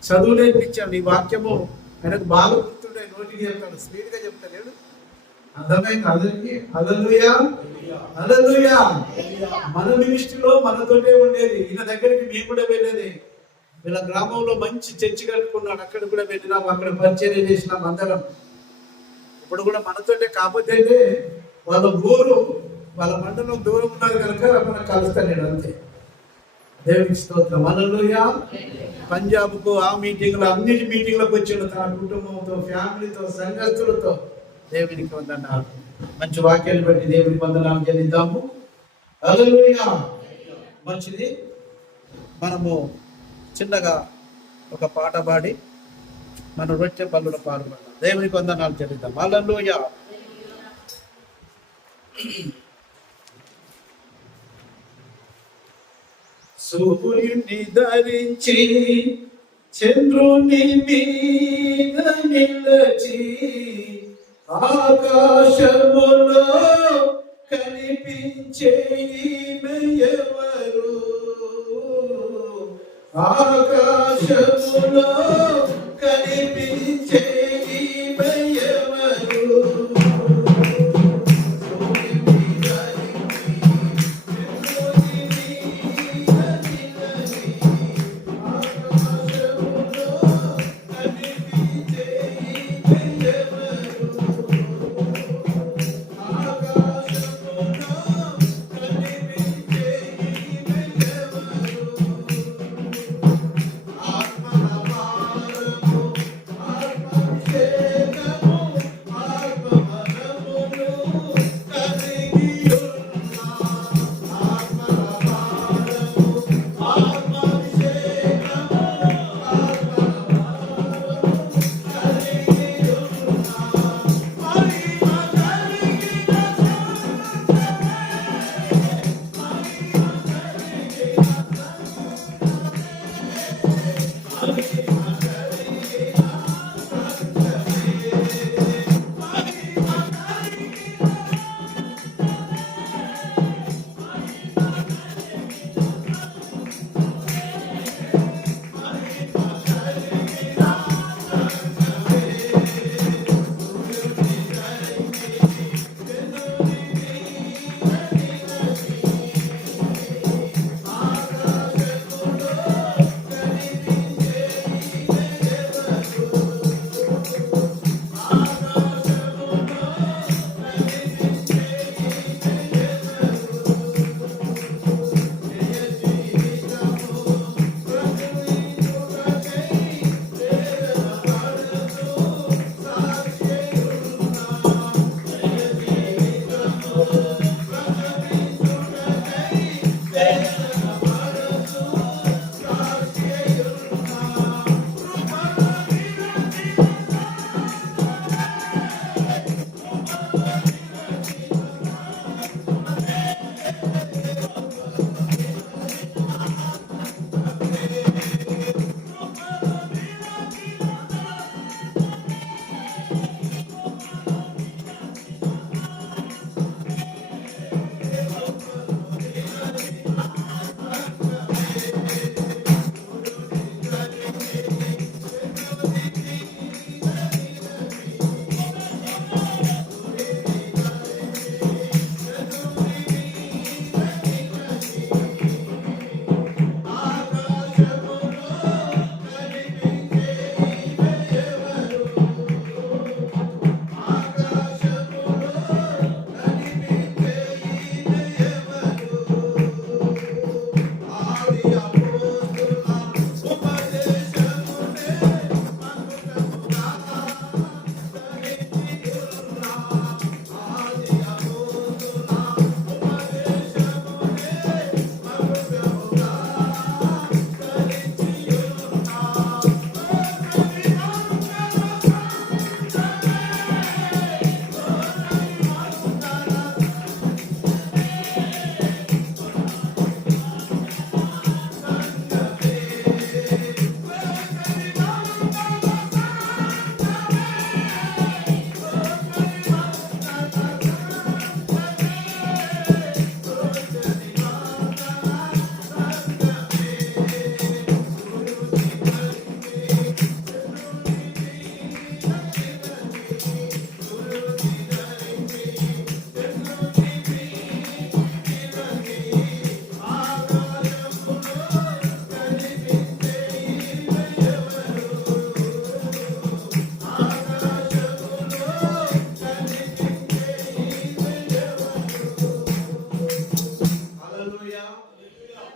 చదువు నేర్పించాడు. ఈ వాక్యము ఆయనకు బాగా గుర్తుండే, నోటికి చెప్తాడు, స్పీడ్ గా చెప్తాడు. అర్థమైంది అందరికి? హల్లెలూయా, హల్లెలూయా. మన మినిస్ట్రీలో మనతోనే ఉండేది. ఈయన దగ్గరికి మేము కూడా వెళ్ళేది. వీళ్ళ గ్రామంలో మంచి చర్చి కట్టుకున్నాడు. అక్కడ కూడా వెళ్ళినాం, అక్కడ పరిచర్య చేసినాం అందరం. ఇప్పుడు కూడా మనతోటే. కాకపోతే వాళ్ళ ఊరు, వాళ్ళ మండలం దూరం ఉన్నది కనుక మనం కలుస్తాను అంతే. దేవునికి స్తోత్రం. హల్లెలూయా. పంజాబ్కు ఆ మీటింగ్లో, అన్నిటి మీటింగ్లకు వచ్చిండు తన కుటుంబంతో, ఫ్యామిలీతో, సంఘస్థులతో. దేవునికి వందనాలు. మంచి వాక్యాలు బట్టి దేవునికి వందనాలు చెల్లిద్దాము. హల్లెలూయా. మంచిది. మనము చిన్నగా ఒక పాట పాడి మన రొట్టె పళ్ళులో పాల్గొందాం. దేవునికి వందనాలు చెల్లిద్దాం. హల్లెలూయా. సూర్యుని ధరించి చంద్రుని మీద నిలచి ఆకాశములో కనిపించే ఎవరు? ఆకాశములో కనిపించే ఎవరు?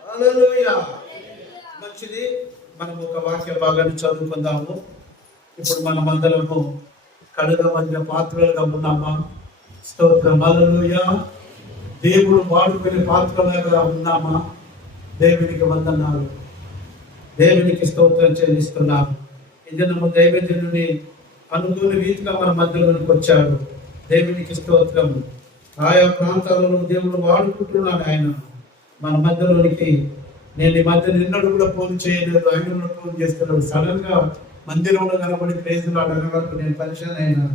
హల్లెలూయా. మంచిది, మనం ఒక వాక్య భాగాన్ని చదువుకుందాము. ఇప్పుడు మనం అందరము కడుగ మధ్య పాత్రలుగా ఉన్నామా? స్తోత్రం. హల్లెలూయా. దేవుడు వాడుకునే పాత్రలుగా ఉన్నామా? దేవునికి వందనాలు, దేవునికి స్తోత్రం చెల్లిస్తున్నాము. ఈ దినము దైవజనుని అనుకున్న రీతిగా మన మధ్యలోనికి వచ్చాడు. దేవునికి స్తోత్రం. ఆయా ప్రాంతాలలో దేవుడు వాడుకుంటున్నాడు. ఆయన మన మధ్యలోనికి నేను ఈ మధ్య నిన్నడు కూడా ఫోన్ చేయలేదు, ఆయన కూడా ఫోన్ చేస్తున్నాడు. సడన్ గా మందిరంలో కనబడి ప్రేజులు అడగ వరకు నేను పరిచయం అయినా.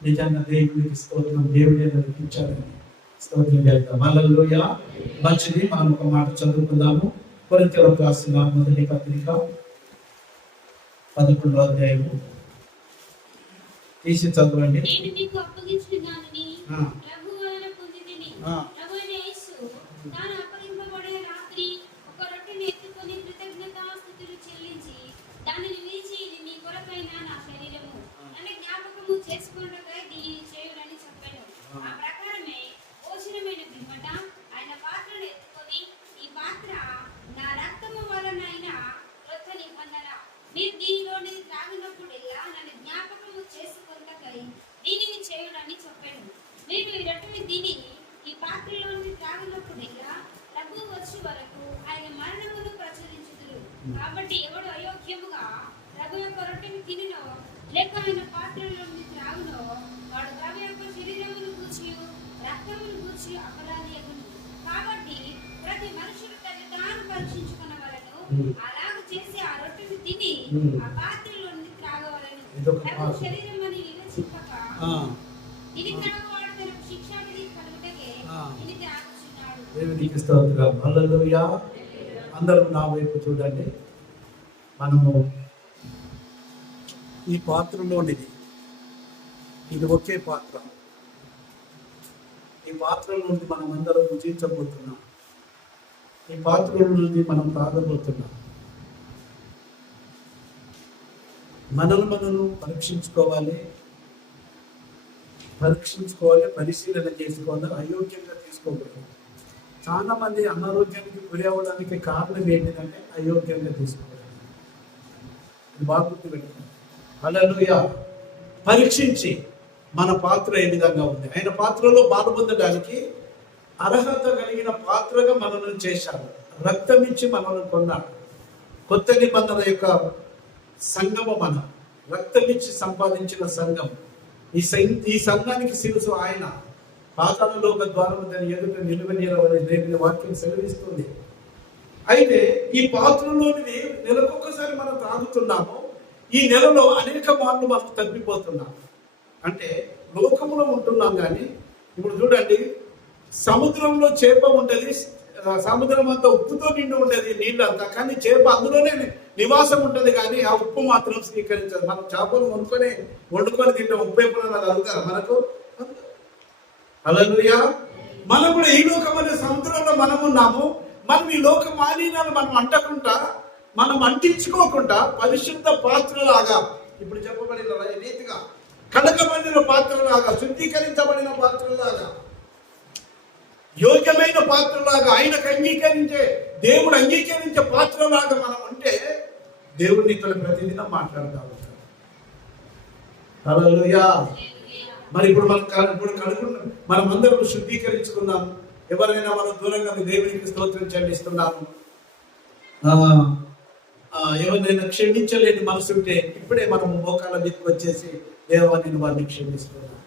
నిజంగా దేవుడికి స్తోత్రం, దేవుడే నడిపించాలని స్తోత్రం చేద్దాం. హల్లెలూయా. మంచిది, మనం ఒక మాట చదువుకుందాము. కొరింథీయులకు రాసిన మొదటి పత్రిక 11వ అధ్యాయము తీసి చదవండి. నేను మీకు అప్పగించిన దానిని ఆ. ప్రభువు వలన పొందితిని. ఆ. ప్రభువైన యేసు తాను అప్పగింపబడే రాత్రి ఒక రొట్టెను ఎత్తుకొని కృతజ్ఞతాస్తుతులు చెల్లించి దానిని విరిచి, ఇది మీ కొరకైన నా శరీరము, నన్ను జ్ఞాపకము చేసుకొనుటకై దీనిని చేయుడని చెప్పాను. ఆ ప్రకారమే భోజనమైన పిమ్మట ఆయన పాత్రను ఎత్తుకొని, ఈ పాత్ర నా రక్తము వలనైన క్రొత్త నిబంధన, మీరు దీనిలోని త్రాగినప్పుడెల్లా నన్ను జ్ఞాపకము చేసుకొనుటకై దీనిని చేయుడని చెప్పాను. మీరు ఈ రొట్టెను తిని ఈ పాత్రలోని త్రాగినప్పుడెల్లా ప్రభువు వచ్చే వరకు ఆయన మరణమును ప్రచురించుదురు. కాబట్టి ఎవడు అయోగ్యముగా ప్రభు యొక్క రొట్టెను తినినో లేక ఆయన పాత్రలోని త్రాగునో వాడు ప్రభు యొక్క శరీరమును గూర్చి రక్తమును గూర్చి అపరాధి అగును. కాబట్టి ప్రతి మనుషులు తను తాను పరీక్షించుకొనవలెను. అలాగ చేసి ఆ రొట్టెను తిని ఆ పాత్రలోని త్రాగవలెను. ప్రభు శరీరం అని వివేచింపక ఇది త్రాగువాడు తనకు శిక్షావిధి కలుగుటకే ఇది త్రాగుచున్నాడు. దేవునికి స్తోత్రం. హల్లెలూయా. అందరూ నా వైపు చూడండి. మనము ఈ పాత్రలోనిది, ఇది ఒకే పాత్ర. ఈ పాత్రలో నుండి మనం అందరం భుజించబోతున్నాం. ఈ పాత్రలో నుండి మనం తాగబోతున్నాం. మనల్ని పరీక్షించుకోవాలి, పరిశీలన చేసుకోవాలి. అయోగ్యంగా తీసుకోకూడదు. చాలా మంది అనారోగ్యానికి గురి అవ్వడానికి కారణం ఏంటంటే అయోగ్యంగా తీసుకోవాలి. ఇది బాగా గుర్తుపెట్టుకోండి. హల్లెలూయా. పరీక్షించి మన పాత్ర ఏ విధంగా ఉంది, ఆయన పాత్రలో పాల్పొందడానికి అర్హత కలిగిన పాత్రగా మనల్ని చేశాడు. రక్తం ఇచ్చి మనల్ని కొన్నాడు. కొత్త నిబంధన యొక్క సంఘము, మన రక్తం ఇచ్చి సంపాదించిన సంఘం. ఈ సంఘానికి శిరసు ఆయన. పాతాళలోక ద్వారము దాని ఎదుట నిలువనీయవని దేవుని వాక్యం సెలవిస్తుంది. అయితే ఈ పాత్రలోనిది నెలకొకసారి మనం తాగుతున్నాము. ఈ నెలలో అనేక మార్లు మనం తప్పిపోతున్నాం. అంటే లోకములో ఉంటున్నాం. కానీ ఇప్పుడు చూడండి, సముద్రంలో చేప ఉంటుంది, సముద్రం అంతా ఉప్పుతో నిండి ఉంటుంది నీళ్ళంతా, కానీ చేప అందులోనే నివాసం ఉంటుంది. కానీ ఆ ఉప్పు మాత్రం స్వీకరించదు. మనం చేపలు వండుకొని తింటాం. ఉప్పు ఎప్పుడన్నా అడుగుతారా మనకు? హల్లెలూయా. మనం కూడా ఈ లోకం అనే సముద్రంలో మనం ఉన్నాము. మనం ఈ లోక మాలిన్యాలు మనం అంటకుండా, మనం అంటించుకోకుండా పరిశుద్ధ పాత్రలాగా, ఇప్పుడు చెప్పబడిన రీతిగా కడగబడిన పాత్రలాగా, శుద్ధీకరించబడిన పాత్రలాగా, యోగ్యమైన పాత్రలాగా, ఆయనకు అంగీకరించే, దేవుడు అంగీకరించే పాత్రలాగా మనం అంటే దేవుడిని ఇక్కడ ప్రతిదినం మాట్లాడుతూ ఉంటాడు. హల్లెలూయా. మరి ఇప్పుడు మనం అందరం శుద్ధీకరించుకున్నాం. ఎవరైనా మనం దూరంగా దేవునికి స్తోత్రం చెల్లిస్తున్నాము. ఎవరినైనా క్షమించలేని మనసు ఉంటే ఇప్పుడే మనము మోకాళ్ళ మీదకి వచ్చేసి, దేవా నేను వారిని క్షమిస్తున్నాను,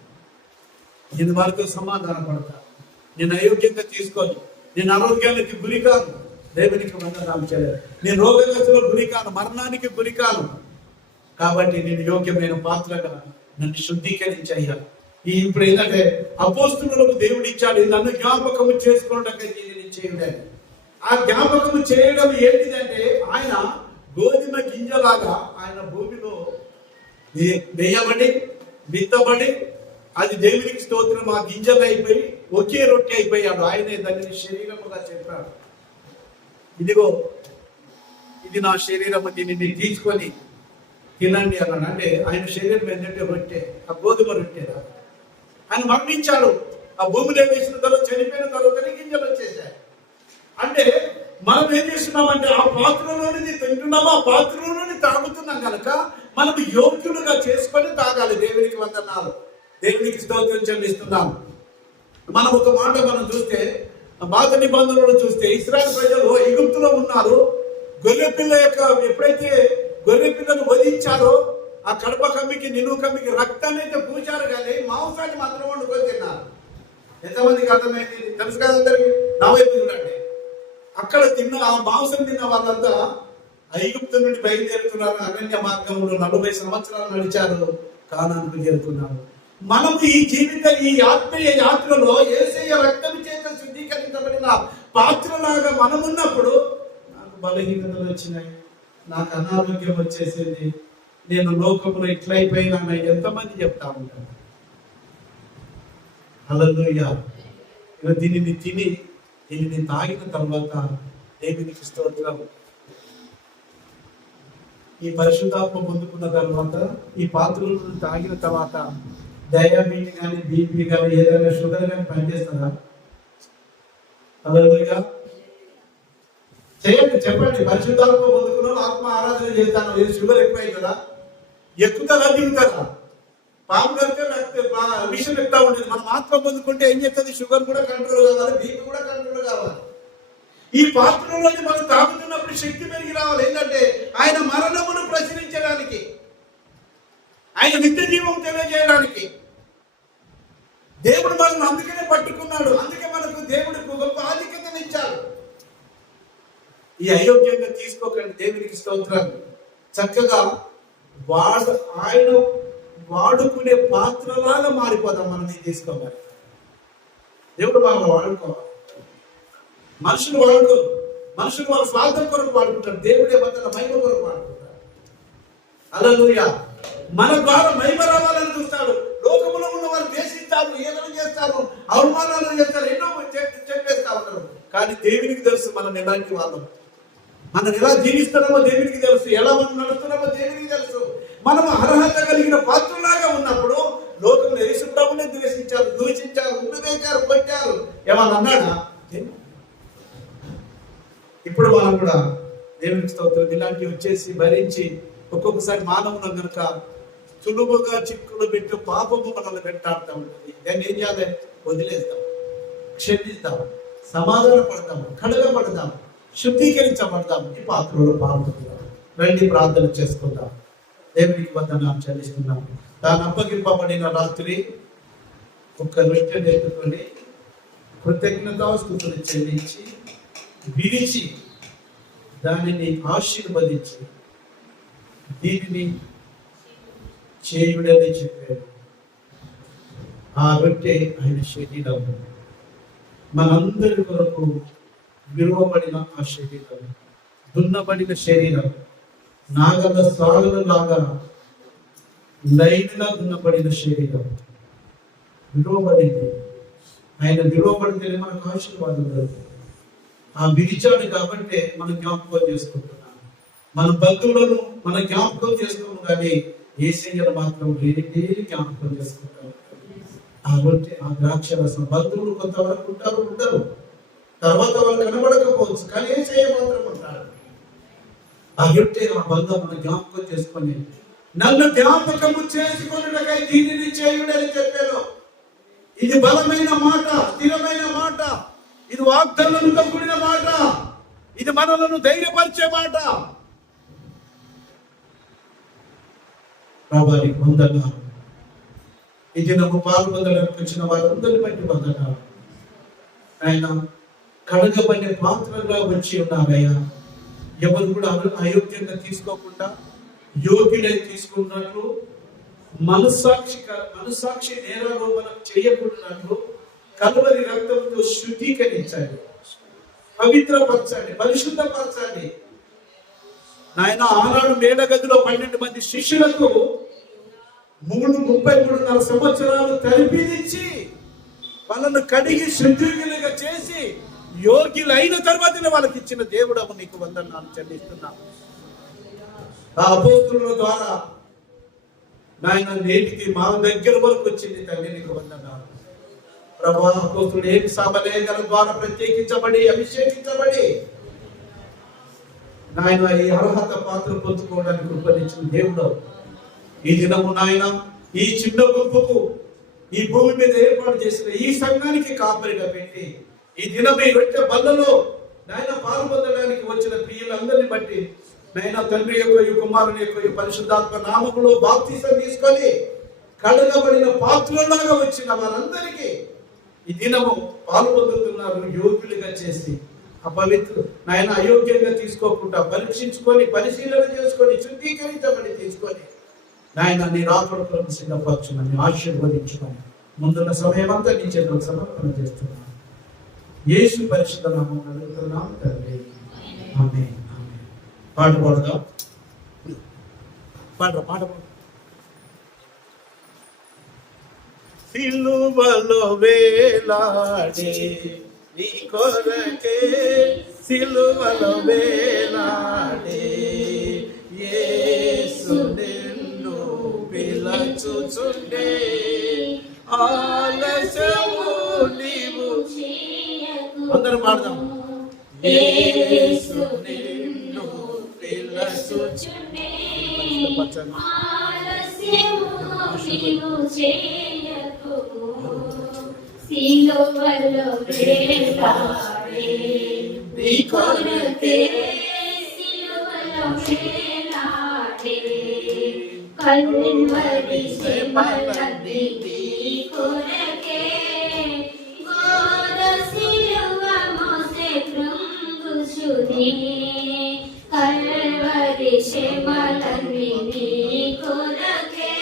నేను వారితో సమాధాన పడతాను, నేను అయోగ్యంగా తీసుకోను, నేను ఆరోగ్యానికి గురి కాను, దేవునికి వందనాలు చేయలేదు, నేను రోగగ్రస్తులో గురి కాను, మరణానికి గురి కాను. కాబట్టి నేను యోగ్యమైన పాత్రగా నన్ను శుద్ధీకరించాయ్యా. ఇప్పుడు ఏంటంటే అపోస్తులకు దేవుడు ఇచ్చాడు, నన్ను జ్ఞాపకము చేసుకోవడానికి దీనిని చేయలేదు. ఆ జ్ఞాపకము చేయడం ఏంటిదంటే, ఆయన గోధుమ గింజలాగా ఆయన భూమిలో వేయబడి విత్తబడి, అది దేవునికి స్తోత్రం, ఆ గింజలు అయిపోయి ఒకే రొట్టె అయిపోయాడు. ఆయనే దానిని శరీరముగా చెప్పాడు. ఇదిగో ఇది నా శరీరము, దీనిని తీసుకొని తినండి అన్నాడు. అంటే ఆయన శరీరం ఏంటంటే రొట్టె, ఆ గోధుమ రొట్టె. ఆయన మరణించాడు. ఆ భూమిలో వేసిన తర్వాత, చనిపోయిన తర్వాత గింజలు వచ్చేసాయి. అంటే మనం ఏం చేస్తున్నామంటే ఆ పాత్రలోని తింటున్నాము, ఆ పాత్రలోని తాగుతున్నాం కనుక మనం యోగ్యులుగా చేసుకొని తాగాలి. దేవునికి వందనాలు, దేవునికి స్తోత్రం చెల్లిస్తున్నాం. మనం ఒక మాట మనం చూస్తే, పాత నిబంధనలు చూస్తే, ఇశ్రాయేలు ప్రజలు ఈజిప్టులో ఉన్నారు. గొర్రెపిల్ల యొక్క ఎప్పుడైతే గొర్రెపిల్లను వధించారో, ఆ కడప కమ్మికి నిలువు కమ్మికి రక్తాన్ని అయితే పూచారు, కానీ మాంసాన్ని మాత్రం వండుకొని తిన్నారు. ఎంతమందికి అర్థమైంది? తెలుసు కదా అందరికి? నా వైపు చూడండి. అక్కడ తిన్న ఆ మాంసం తిన్న వాళ్ళంతా ఐగుప్తు నుండి బయలుదేరుతున్నారు. అరణ్య మార్గంలో 40 సంవత్సరాలు నడిచారు, కానానుకు చేరుకున్నారు. మనం ఈ ఆత్మీయ యాత్రలో యేసయ్య రక్తం చేత శుద్ధీకరించబడిన పాత్రలాగా మనం ఉన్నప్పుడు నాకు బలహీనతలు వచ్చినాయి, నాకు అనారోగ్యం వచ్చేసింది, నేను లోకంలో ఇట్లయిపోయినా ఎంతమంది చెప్తా ఉంటారు. హల్లెలూయా. దీనిని తిని దీనిని తాగిన తర్వాత దేవునికి స్తోత్రం. ఈ పరిశుద్ధాత్మ పొందుకున్న తర్వాత ఈ పాత్రలను తాగిన తర్వాత డయాబెటీస్ కానీ బీపీ కానీ ఏదైనా షుగర్ కానీ పనిచేస్తుందా? హల్లెలూయా. చేయండి, చెప్పండి. పరిశుద్ధాత్మ పొందుకున్న ఆత్మ ఆరాధన చేస్తాను, ఇది షుగర్ ఎక్కువై కదా, ఎక్కుతుందా దిగుతుందా? పాము కడితే విషయం ఎక్కువ ఉండేది. మనం ఆత్మ పొందుకుంటే ఏం చేస్తుంది? షుగర్ కూడా కంట్రోల్ కావాలి, బీపీ కూడా కంట్రోల్ కావాలి. ఈ పాత్రలోని మనం తాగుతున్నప్పుడు శక్తి పెరిగి రావాలి. ఏంటంటే ఆయన మరణమును ప్రచురించడానికి, ఆయన నిత్య జీవం తెలియజేయడానికి దేవుడు మనల్ని అందుకనే పట్టుకున్నాడు. అందుకే మనకు దేవుడికి గొప్ప ఆధిక్యతను ఇచ్చాడు. ఈ అయోగ్యంగా తీసుకోకండి. దేవునికి స్తోత్రాలు. చక్కగా ఆయన వాడుకునే పాత్రలాగా మారిపోతాం. మనం ఇది తీసుకోవాలి. దేవుడు మనల్ని వాడుకోవాలి. మనుషులు వాడుకోరు. మనుషులు వాళ్ళ స్వార్థం కొరకు వాడుకుంటారు. దేవుడే మన మహిమ కొరకు వాడుకుంటారు. హల్లెలూయా. మన ద్వారా మహిమ రావాలని చూస్తాడు. లోకములో ఉన్న వారు దేశిస్తారు, ఏదైనా చేస్తారు, అవమానాలు చేస్తారు, ఎన్నో చెప్పేస్తా ఉంటారు. కానీ దేవునికి తెలుసు మనం ఎలాంటి వాళ్ళం, మనం ఎలా జీవిస్తున్నామో దేవునికి తెలుసు, ఎలా మనం నడుస్తున్నామో దేవునికి తెలుసు. మనం అర్హత కలిగిన పాత్రలాగా ఉన్నప్పుడు లోకంలో యేసు ప్రభువుని ద్వేషించారు, దూషించారు, ఉమ్మివేశారు, కొట్టారు. ఏమన్నా అన్నాడా? ఇప్పుడు మనం కూడా దేవునికి స్తోత్రం ఇలాంటివి వచ్చేసి భరించి ఒక్కొక్కసారి మానవులను కనుక సులువుగా చిక్కులు పెట్టి పాపము మనల్ని వెంటాడుతూ ఉంటుంది. దాన్ని ఏం చేయాలి? వదిలేస్తాం, క్షమిస్తాం, సమాధాన పడతాం, కడగబడతాం, శుద్ధీకరించబడతాం, ఈ పాత్రలో పాల్గొంటాం. రండి ప్రార్థన చేసుకుందాం. దేవునికి వందనాలు చెల్లిస్తున్నాం. తాను అప్పగింపబడిన రాత్రి ఒక్క రొట్టెను ఎత్తుకొని కృతజ్ఞతాస్తుతులు చెల్లించి విరిచి దానిని ఆశీర్వదించి దీనిని చేయుడని చెప్పాడు. ఆ రొట్టె ఆయన శరీరం, మనందరి కొరకు విలువబడిన ఆ శరీరం, దున్నబడిన శరీరం, నాగల సాగుల లాగా లైన్గా దున్నబడిన శరీరం విలువబడింది. ఆయన విలువబడితేనే మనకు ఆశీర్వాదం జరుగుతుంది. ఆ విరిచాడు కాబట్టి మనం జ్ఞాపకం చేసుకుంటున్నాం. మన బంధువులను మన జ్ఞాపకం చేసుకోము, కానీ యేసయ్యను మాత్రం డైలీ జ్ఞాపకం చేసుకుంటాం. కాబట్టి ఆ ద్రాక్ష రసం బంధువులు కొంతవరకు ఉంటారు, తర్వాత వాళ్ళు కనబడకపోవచ్చు, కానీ యేసయ్య మాత్రం ఉంటాడు. ఆ రొట్టె ఆ బంధం మన జ్ఞాపకం చేసుకొని నన్ను జ్ఞాపకము చేసుకొనుటకై దీనిని చేయుడని చెప్పాను. ఇది బలమైన మాట, స్థిరమైన మాట, ఇది వాగ్దానంతో కూడిన మాట, ఇది మనలను ధైర్యపరిచే మాట. ప్రభువానికి వందనాలు. ఈ దినము పాల్గొనడానికి వచ్చిన వారందరిని బట్టి వందనాలు. ఆయన కడగబడిన పాత్రగా వచ్చి ఉన్నారయ్యా. ఎవరు కూడా అయోగ్యంగా తీసుకోకుండా యోగ్యులై తీసుకున్నట్లు, మనస్సాక్షి నేరారోపణం చేయకుండాట్లు కలువరి రక్తంతో శుద్ధీకరించండి, పవిత్రపరచండి, పరిశుద్ధపరచండి. నాయన ఆనాడు మేడగదిలో 12 మంది శిష్యులకు 33 సంవత్సరాలు తరిపిదిచ్చి వాళ్ళను కడిగి శుద్ధులుగా చేసి యోగ్యులైన తర్వాతనే వాళ్ళకి ఇచ్చిన దేవుడము నీకు వందనాలు చెల్లిస్తున్నాను. ఆ అపోస్తుల ద్వారా నాయన నేటికి మా దగ్గర వరకు వచ్చింది తండ్రి, నీకు వందనాలు. ప్రభువా, అపోస్తులు ఏమి సమలేఖల ద్వారా ప్రత్యేకించబడి అభిషేకించబడి నాయన ఈ అర్హత పాత్ర పొందుకోవడానికి కృపనిచ్చిన దేవుడు ఈ దినము నాయన ఈ చిన్న గుంపుకు ఈ భూమి మీద ఏర్పాటు చేసిన ఈ సంఘానికి కాపరిగా పెట్టి ఈ దినం ఈ రొట్టె బల్లలో నాయన పాల్పొందడానికి వచ్చిన ప్రియులందరినీ బట్టి నాయన తండ్రి యొక్క ఈ కుమారుని యొక్క ఈ పరిశుద్ధాత్మ నామములో బాప్తిసం తీసుకొని కడగబడిన పాత్రలాగా వచ్చిన వారందరికీ ఈ దినము పాల్పొందుతున్నారు యోగ్యులుగా చేసి అపవిత్ర నాయన అయోగ్యంగా తీసుకోకుండా పరీక్షించుకొని పరిశీలన చేసుకొని శుద్ధీకరించమని తీసుకొని నాయన నీ రాకడకు సిద్ధపరచుమని ఆశీర్వదించుమని ముందున్న సమయం అంతా నీ చేతులకు సమర్పణ చేస్తున్నాను. యేసు పరిశుద్ధ నామమున అడుగుతున్నాం తండ్రి. ఆమేన్. ఆమేన్. పాట పాడదాం. పాట పాట సిలువలో వేలాడే నీ కొరకే సిలువలో వేలాడే యేసు నిన్ను పిలచుచుండే ఆలస్యము నీవు అందరం పాడదాం. యేసు నిన్ను పిలచుచుండే ఆలస్యము నీవు చేయకు సిలువలో వేలాడే నీ కొరకే సిలువలో వేలాడే కల్వరి శ్రమలన్నీ నీ కొరకే ఘోర సిలువ మోసే కృంగుచునే కల్వరి శ్రమలన్నీ నీ కొరకే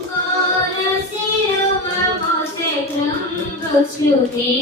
ఘోర సిలువ మోసే కృంగుచునే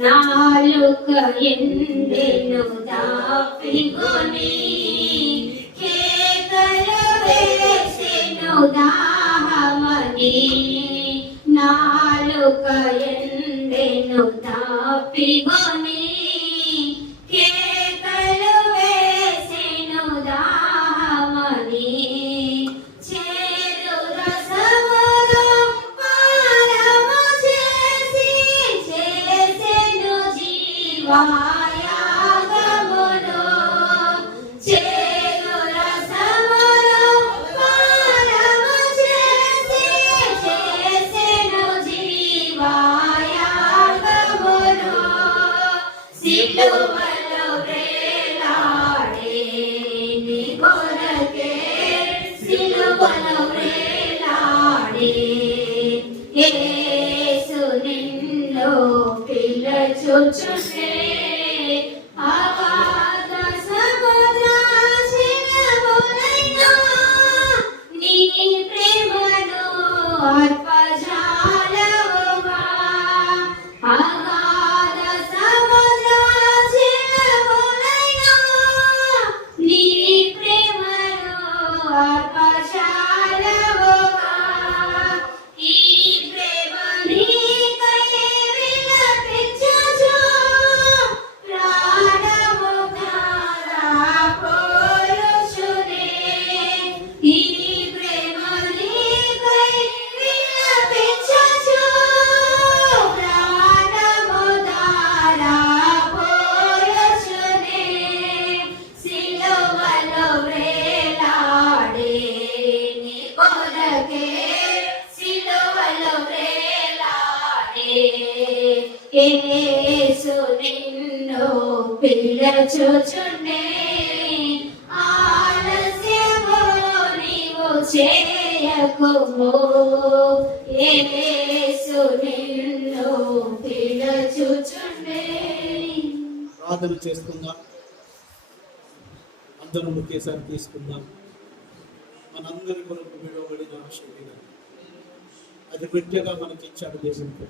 నాలుక ఎండెను దాపిగొని కేకలు వేసెను దాహమని నాలుక ఎండెను దాపిగొని కేకలు వేసెను దాహమని చేదు రసములో పానము చేసి చేసెను జీవాయాగమును చేదు రసములో పానము చేసి చేసెను జీవాయాగమును సిలువలో వేలాడే నీ కొరకే సిలువలో వేలాడే యేసు నిన్ను పిలచుచునే అగాధ సముద్ర శిలములైనా నీ ప్రేమను అర్పజాలవుగా అగాధ సముద్ర శిలములైనా నీ ప్రేమను అర్పజాలవుగా ఈ ప్రేమ నీకై విలపించుచు ప్రాణము ధారపోయుచునే ఈ ప్రేమ నీకై విలపించుచు ప్రాణము ధారపోయుచునే సిలువలో వేలాడే నీ కొరకే సిలువలో వేలాడే యేసు నిన్ను పిలచుచునే ఆలస్యము నీవు చేయకుము యేసు నిన్ను పిలచుచునే. ప్రార్థన చేసుకుందాం. అందరం ఒకేసారి తీసుకుందాం. మనందరి కొరకు విడవబడిన శరీరం అది బిడ్డగా మనకి ఇచ్చాడు దేవుడు.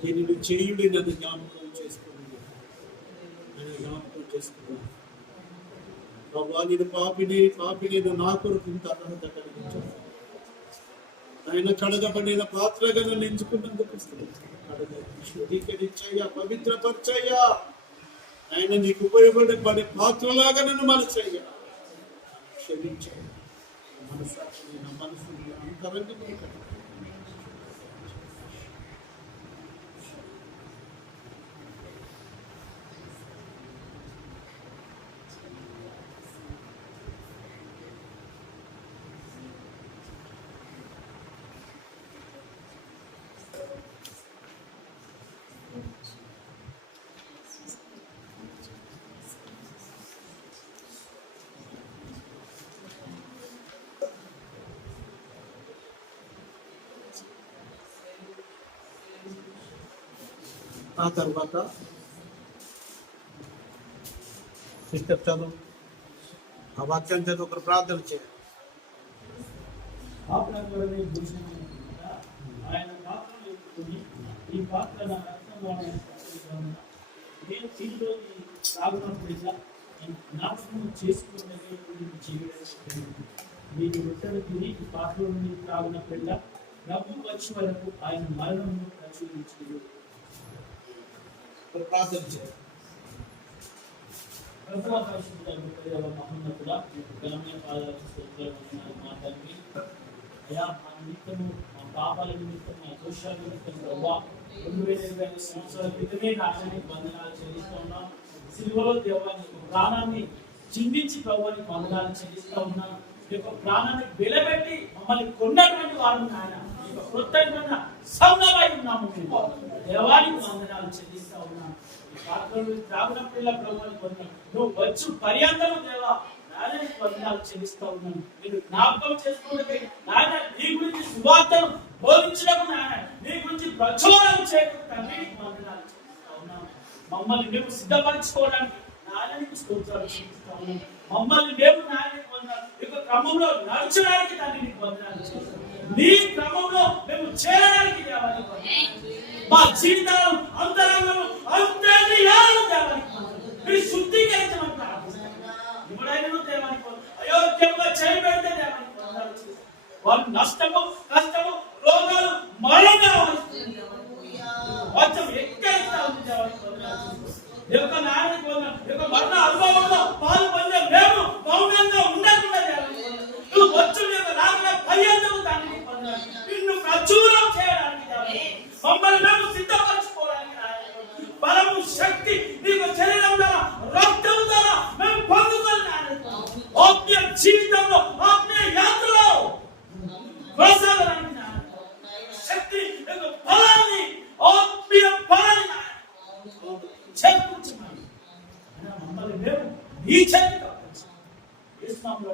దీనిని చేయుడి నన్ను జ్ఞాపకం చేసుకున్నాను అని జ్ఞాపకం చేసుకున్నాను. ప్రభా నేను పాపిని నా కొరకు ఇంత అర్హత కలిగించాను. ఆయన కడగబడిన పాత్రగా నన్ను ఎంచుకున్నందుకు శుద్ధీకరించయ్యా, పవిత్రపరచయ్యా. ఆయన నీకు ఉపయోగపడే పాత్రలాగా నన్ను మనసయ్యా. క్షమించయ్యా. మనసాక్షి మనసు అంతరంగము ఆ తర్వాత సిస్టర్ చదువు ఆ వాక్యం చదువు ఒకరు ప్రార్థన చేయాలి. ఆయన పాత్రను ఎత్తుకుని ఈ పాత్ర నా రక్తంలో నేను దీంట్లో తాగునప్పుడుగా జ్ఞాపకం చేసుకున్నది చేయడం మీరు రొట్టెలు తిని ఈ పాత్రలో తాగునప్పుడుగా ప్రభు వచ్చే వరకు ఆయన మరణంలో ప్రచురించారు. ప్రార్థన చేయాలి. ప్రభువా పరిశుద్ధుల మహోన్నతుల ఘనమైన పాదాలకు స్తోత్రాలు మాట్లాడి అయా మా నిమిత్తము మా పాపాల నిమిత్తం మా దోషాల నిమిత్తం ప్రభావ 2020 సంవత్సరాల క్రితమే నాయనానికి వందనాలు చెల్లిస్తూ ఉన్నాం. సిలువలో దేవానికి ప్రాణాన్ని చిందించి ప్రభువానికి వందనాలు చెల్లిస్తూ ఉన్నాం. ఈ యొక్క ప్రాణాన్ని వెలబెట్టి మమ్మల్ని కొన్నటువంటి వారు నాయన కృతజ్ఞత సంఘమై ఉన్నాము. దేవానికి వందనాలు చెల్లిస్తూ ఉన్నాం. త్రాగునప్పుడల్లా ప్రభువానికి వందనాలు. నువ్వు వచ్చు పర్యంతము దేవా నాయనకి వందనాలు చెల్లిస్తూ ఉన్నాను. నేను జ్ఞాపకం చేసుకుంటే నాయన నీ గురించి సువార్తను బోధించడం నాయన నీ గురించి ప్రచోదనం చేయడం తండ్రికి వందనాలు చెల్లిస్తూ ఉన్నాను. మమ్మల్ని మేము సిద్ధపరచుకోవడానికి నాయనకి స్తోత్రాలు చెల్లిస్తూ ఉన్నాను. మమ్మల్ని మేము నాయనకి వందనాలు ఈ క్రమంలో నడచడానికి తండ్రికి వందనాలు చేస్తాం. నీ క్రమంలో మేము చేరడానికి దేవానికి మా జీవితాలు అంతరంగం అంతర్యాలు దేవానికి మీరు శుద్ధీకరించమని ఎవడైనా దేవానికి అయోగ్యంగా చేయబడితే దేవానికి వందనాలు చేస్తాం. వారు నష్టము కష్టము రోగాలు మరణంగా వచ్చం ఎక్కడిస్తా ఉంది దేవానికి వందనాలు ఈ యొక్క నాయనకి వందనాలు. ఈ యొక్క మరణ అనుభవంలో పాలు పొందే మేము మౌనంగా ఉండకుండా దేవానికి నువ్వు వచ్చు రాగల పర్యంతము దాన్ని పొందాలి. నిన్ను ప్రచురం చేయడానికి మమ్మల్ని మేము సిద్ధపరచుకోవడానికి బలము శక్తి నీకు శరీరం ద్వారా రక్తం ద్వారా మేము పొందుతున్నాను. ఆత్మీయ జీవితంలో ఆత్మీయ యాత్రలో కొనసాగడానికి శక్తి బలాన్ని ఆత్మీయ బలాన్ని చేకూర్చున్నాను. మమ్మల్ని మేము ఈ చేతి ప్రార్థిస్తున్నాము.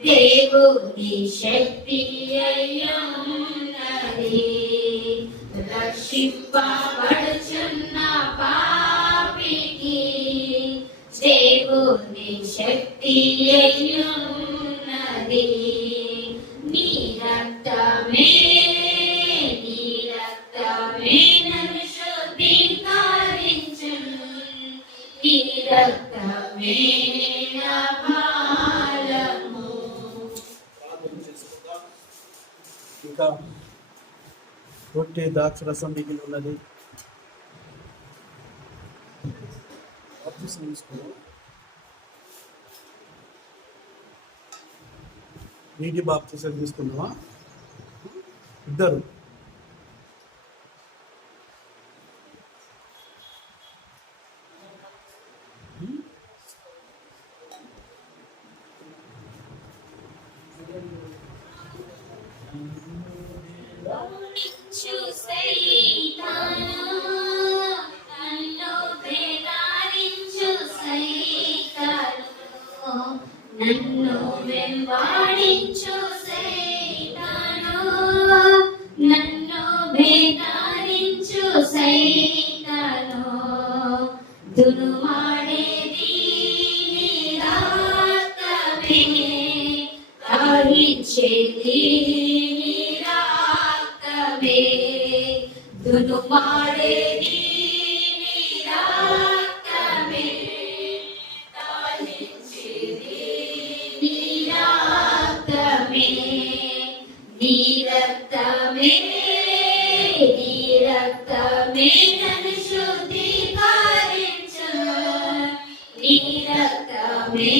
దేవుని శక్తి అయ్యున్నది రక్షింపబడుచున్న పాపికి శక్తి అయ్యున్నది. నీ రక్తమే నన్ను శుద్ధీకరించును. నీ రక్తమే నా బలము. ఇంకా రొట్టె ద్రాక్షరసం మిగిలి ఉన్నది. నీటి బాప్తిసం తీసుకున్నావా ఇద్దరు? నన్ను వెంబడించు సైతాను, నన్ను బేదారించు సైతాను, దునుమాడేది నీ రక్తమే, కాహించేది నీ రక్తమే, దునుమాడేది నీ రక్తమే, కాహించేది నీ రక్తమే, నీ రక్తమే, నీ రక్తమే నన్ను శుద్ధీకరించును. నీ రక్తమే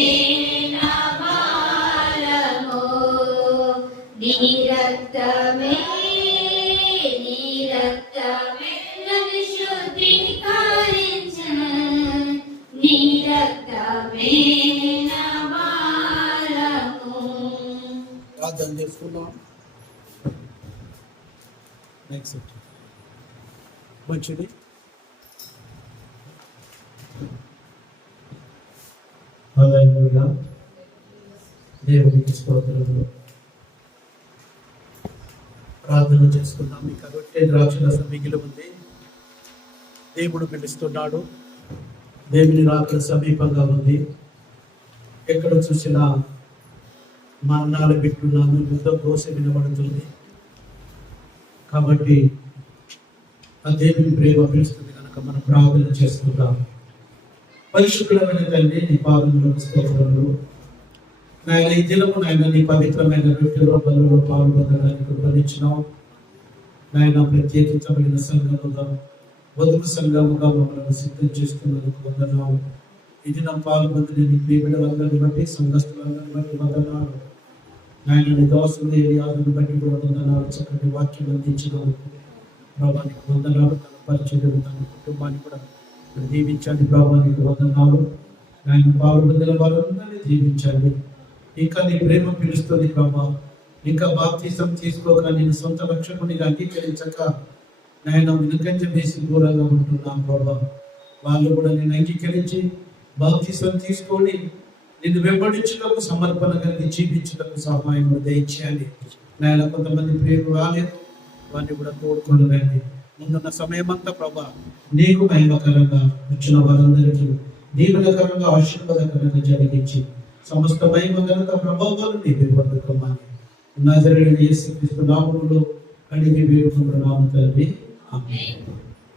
నా బలము. నీ రక్తమే, నీ రక్తమే నన్ను శుద్ధీకరించును. నీ రక్తమే నా బలము. ప్రార్థన చేసుకుందాం. నెక్స్ట్ మంచిది. హల్లెలూయా. దేవునికి స్తోత్రములు. ప్రార్థన చేసుకుందాం. ఇక రొట్టె ద్రాక్షరసం మిగిలి ఉంది. దేవుడు పిలుస్తున్నాడు. దేవుని రాకడ సమీపంగా ఉంది. ఎక్కడ చూసినా మరణాలు పెట్టున్నాము, యుద్ధ ఘోష వినబడుతుంది. కాబట్టి ఆ దేవుని ప్రేమ పిలుస్తుంది కనుక మనం ప్రార్థన చేసుకుందాం. పరిశుద్ధమైన తండ్రి, నీ పాదములకు స్తోత్రములు. నాయన ఈ దినము నాయన నీ పవిత్రమైన రొట్టెలో బలులో పాల్గొనడానికి కృపనిచ్చినావు. నాయన ప్రత్యేకించబడిన సంఘముగా, వధువు సంఘముగా మమ్మల్ని సిద్ధం చేస్తున్నందుకు వందనాలు. ఈ దినం పాల్గొందని నీ ప్రియబిడ్డలందరిని బట్టి, సంఘస్థులందరిని బట్టి వందనాలు. నాయన నీ దోసులు ఏరియాలను బట్టి కూడా వందనాలు. చక్కటి వాక్యం అందించినందుకు ప్రభానికి వందనాలు. తన పరిచయం తన కుటుంబాన్ని కూడా దీవించండి. ప్రభానికి వందనాలు. నాయన పాల్గొందిన వారందరినీ దీవించండి. ఇంకా నీ ప్రేమ పిలుస్తుంది ప్రభా. ఇంకా బాప్తిసం తీసుకోక నేను సొంత రక్షకునిగా అంగీకరించక నాయన వెనుకంజ వేసి దూరంగా ఉంటున్నాం ప్రభా. వాళ్ళు కూడా నేను అంగీకరించి బాప్తిసం తీసుకొని నిన్ను వెంబడించుటకు, సమర్పణ కలిగి జీవించుటకు సహాయం దయచేయాలి. నాయన కొంతమంది ప్రేమ రాలేదు, వారిని కూడా తోడుకొని రండి. ముందున్న సమయం అంతా ప్రభా నీకు మహిమకరంగా వచ్చిన వారందరికీ దీవెనకరంగా, ఆశీర్వాదకరంగా జరిగించి సమస్త మహిమ ఘనత ప్రభావాలు నీకు పొందుకోమని నజరేయుడైన యేసుక్రీస్తు నామములో అడిగి వేడుకుంటున్నాము తండ్రి. ఆమేన్.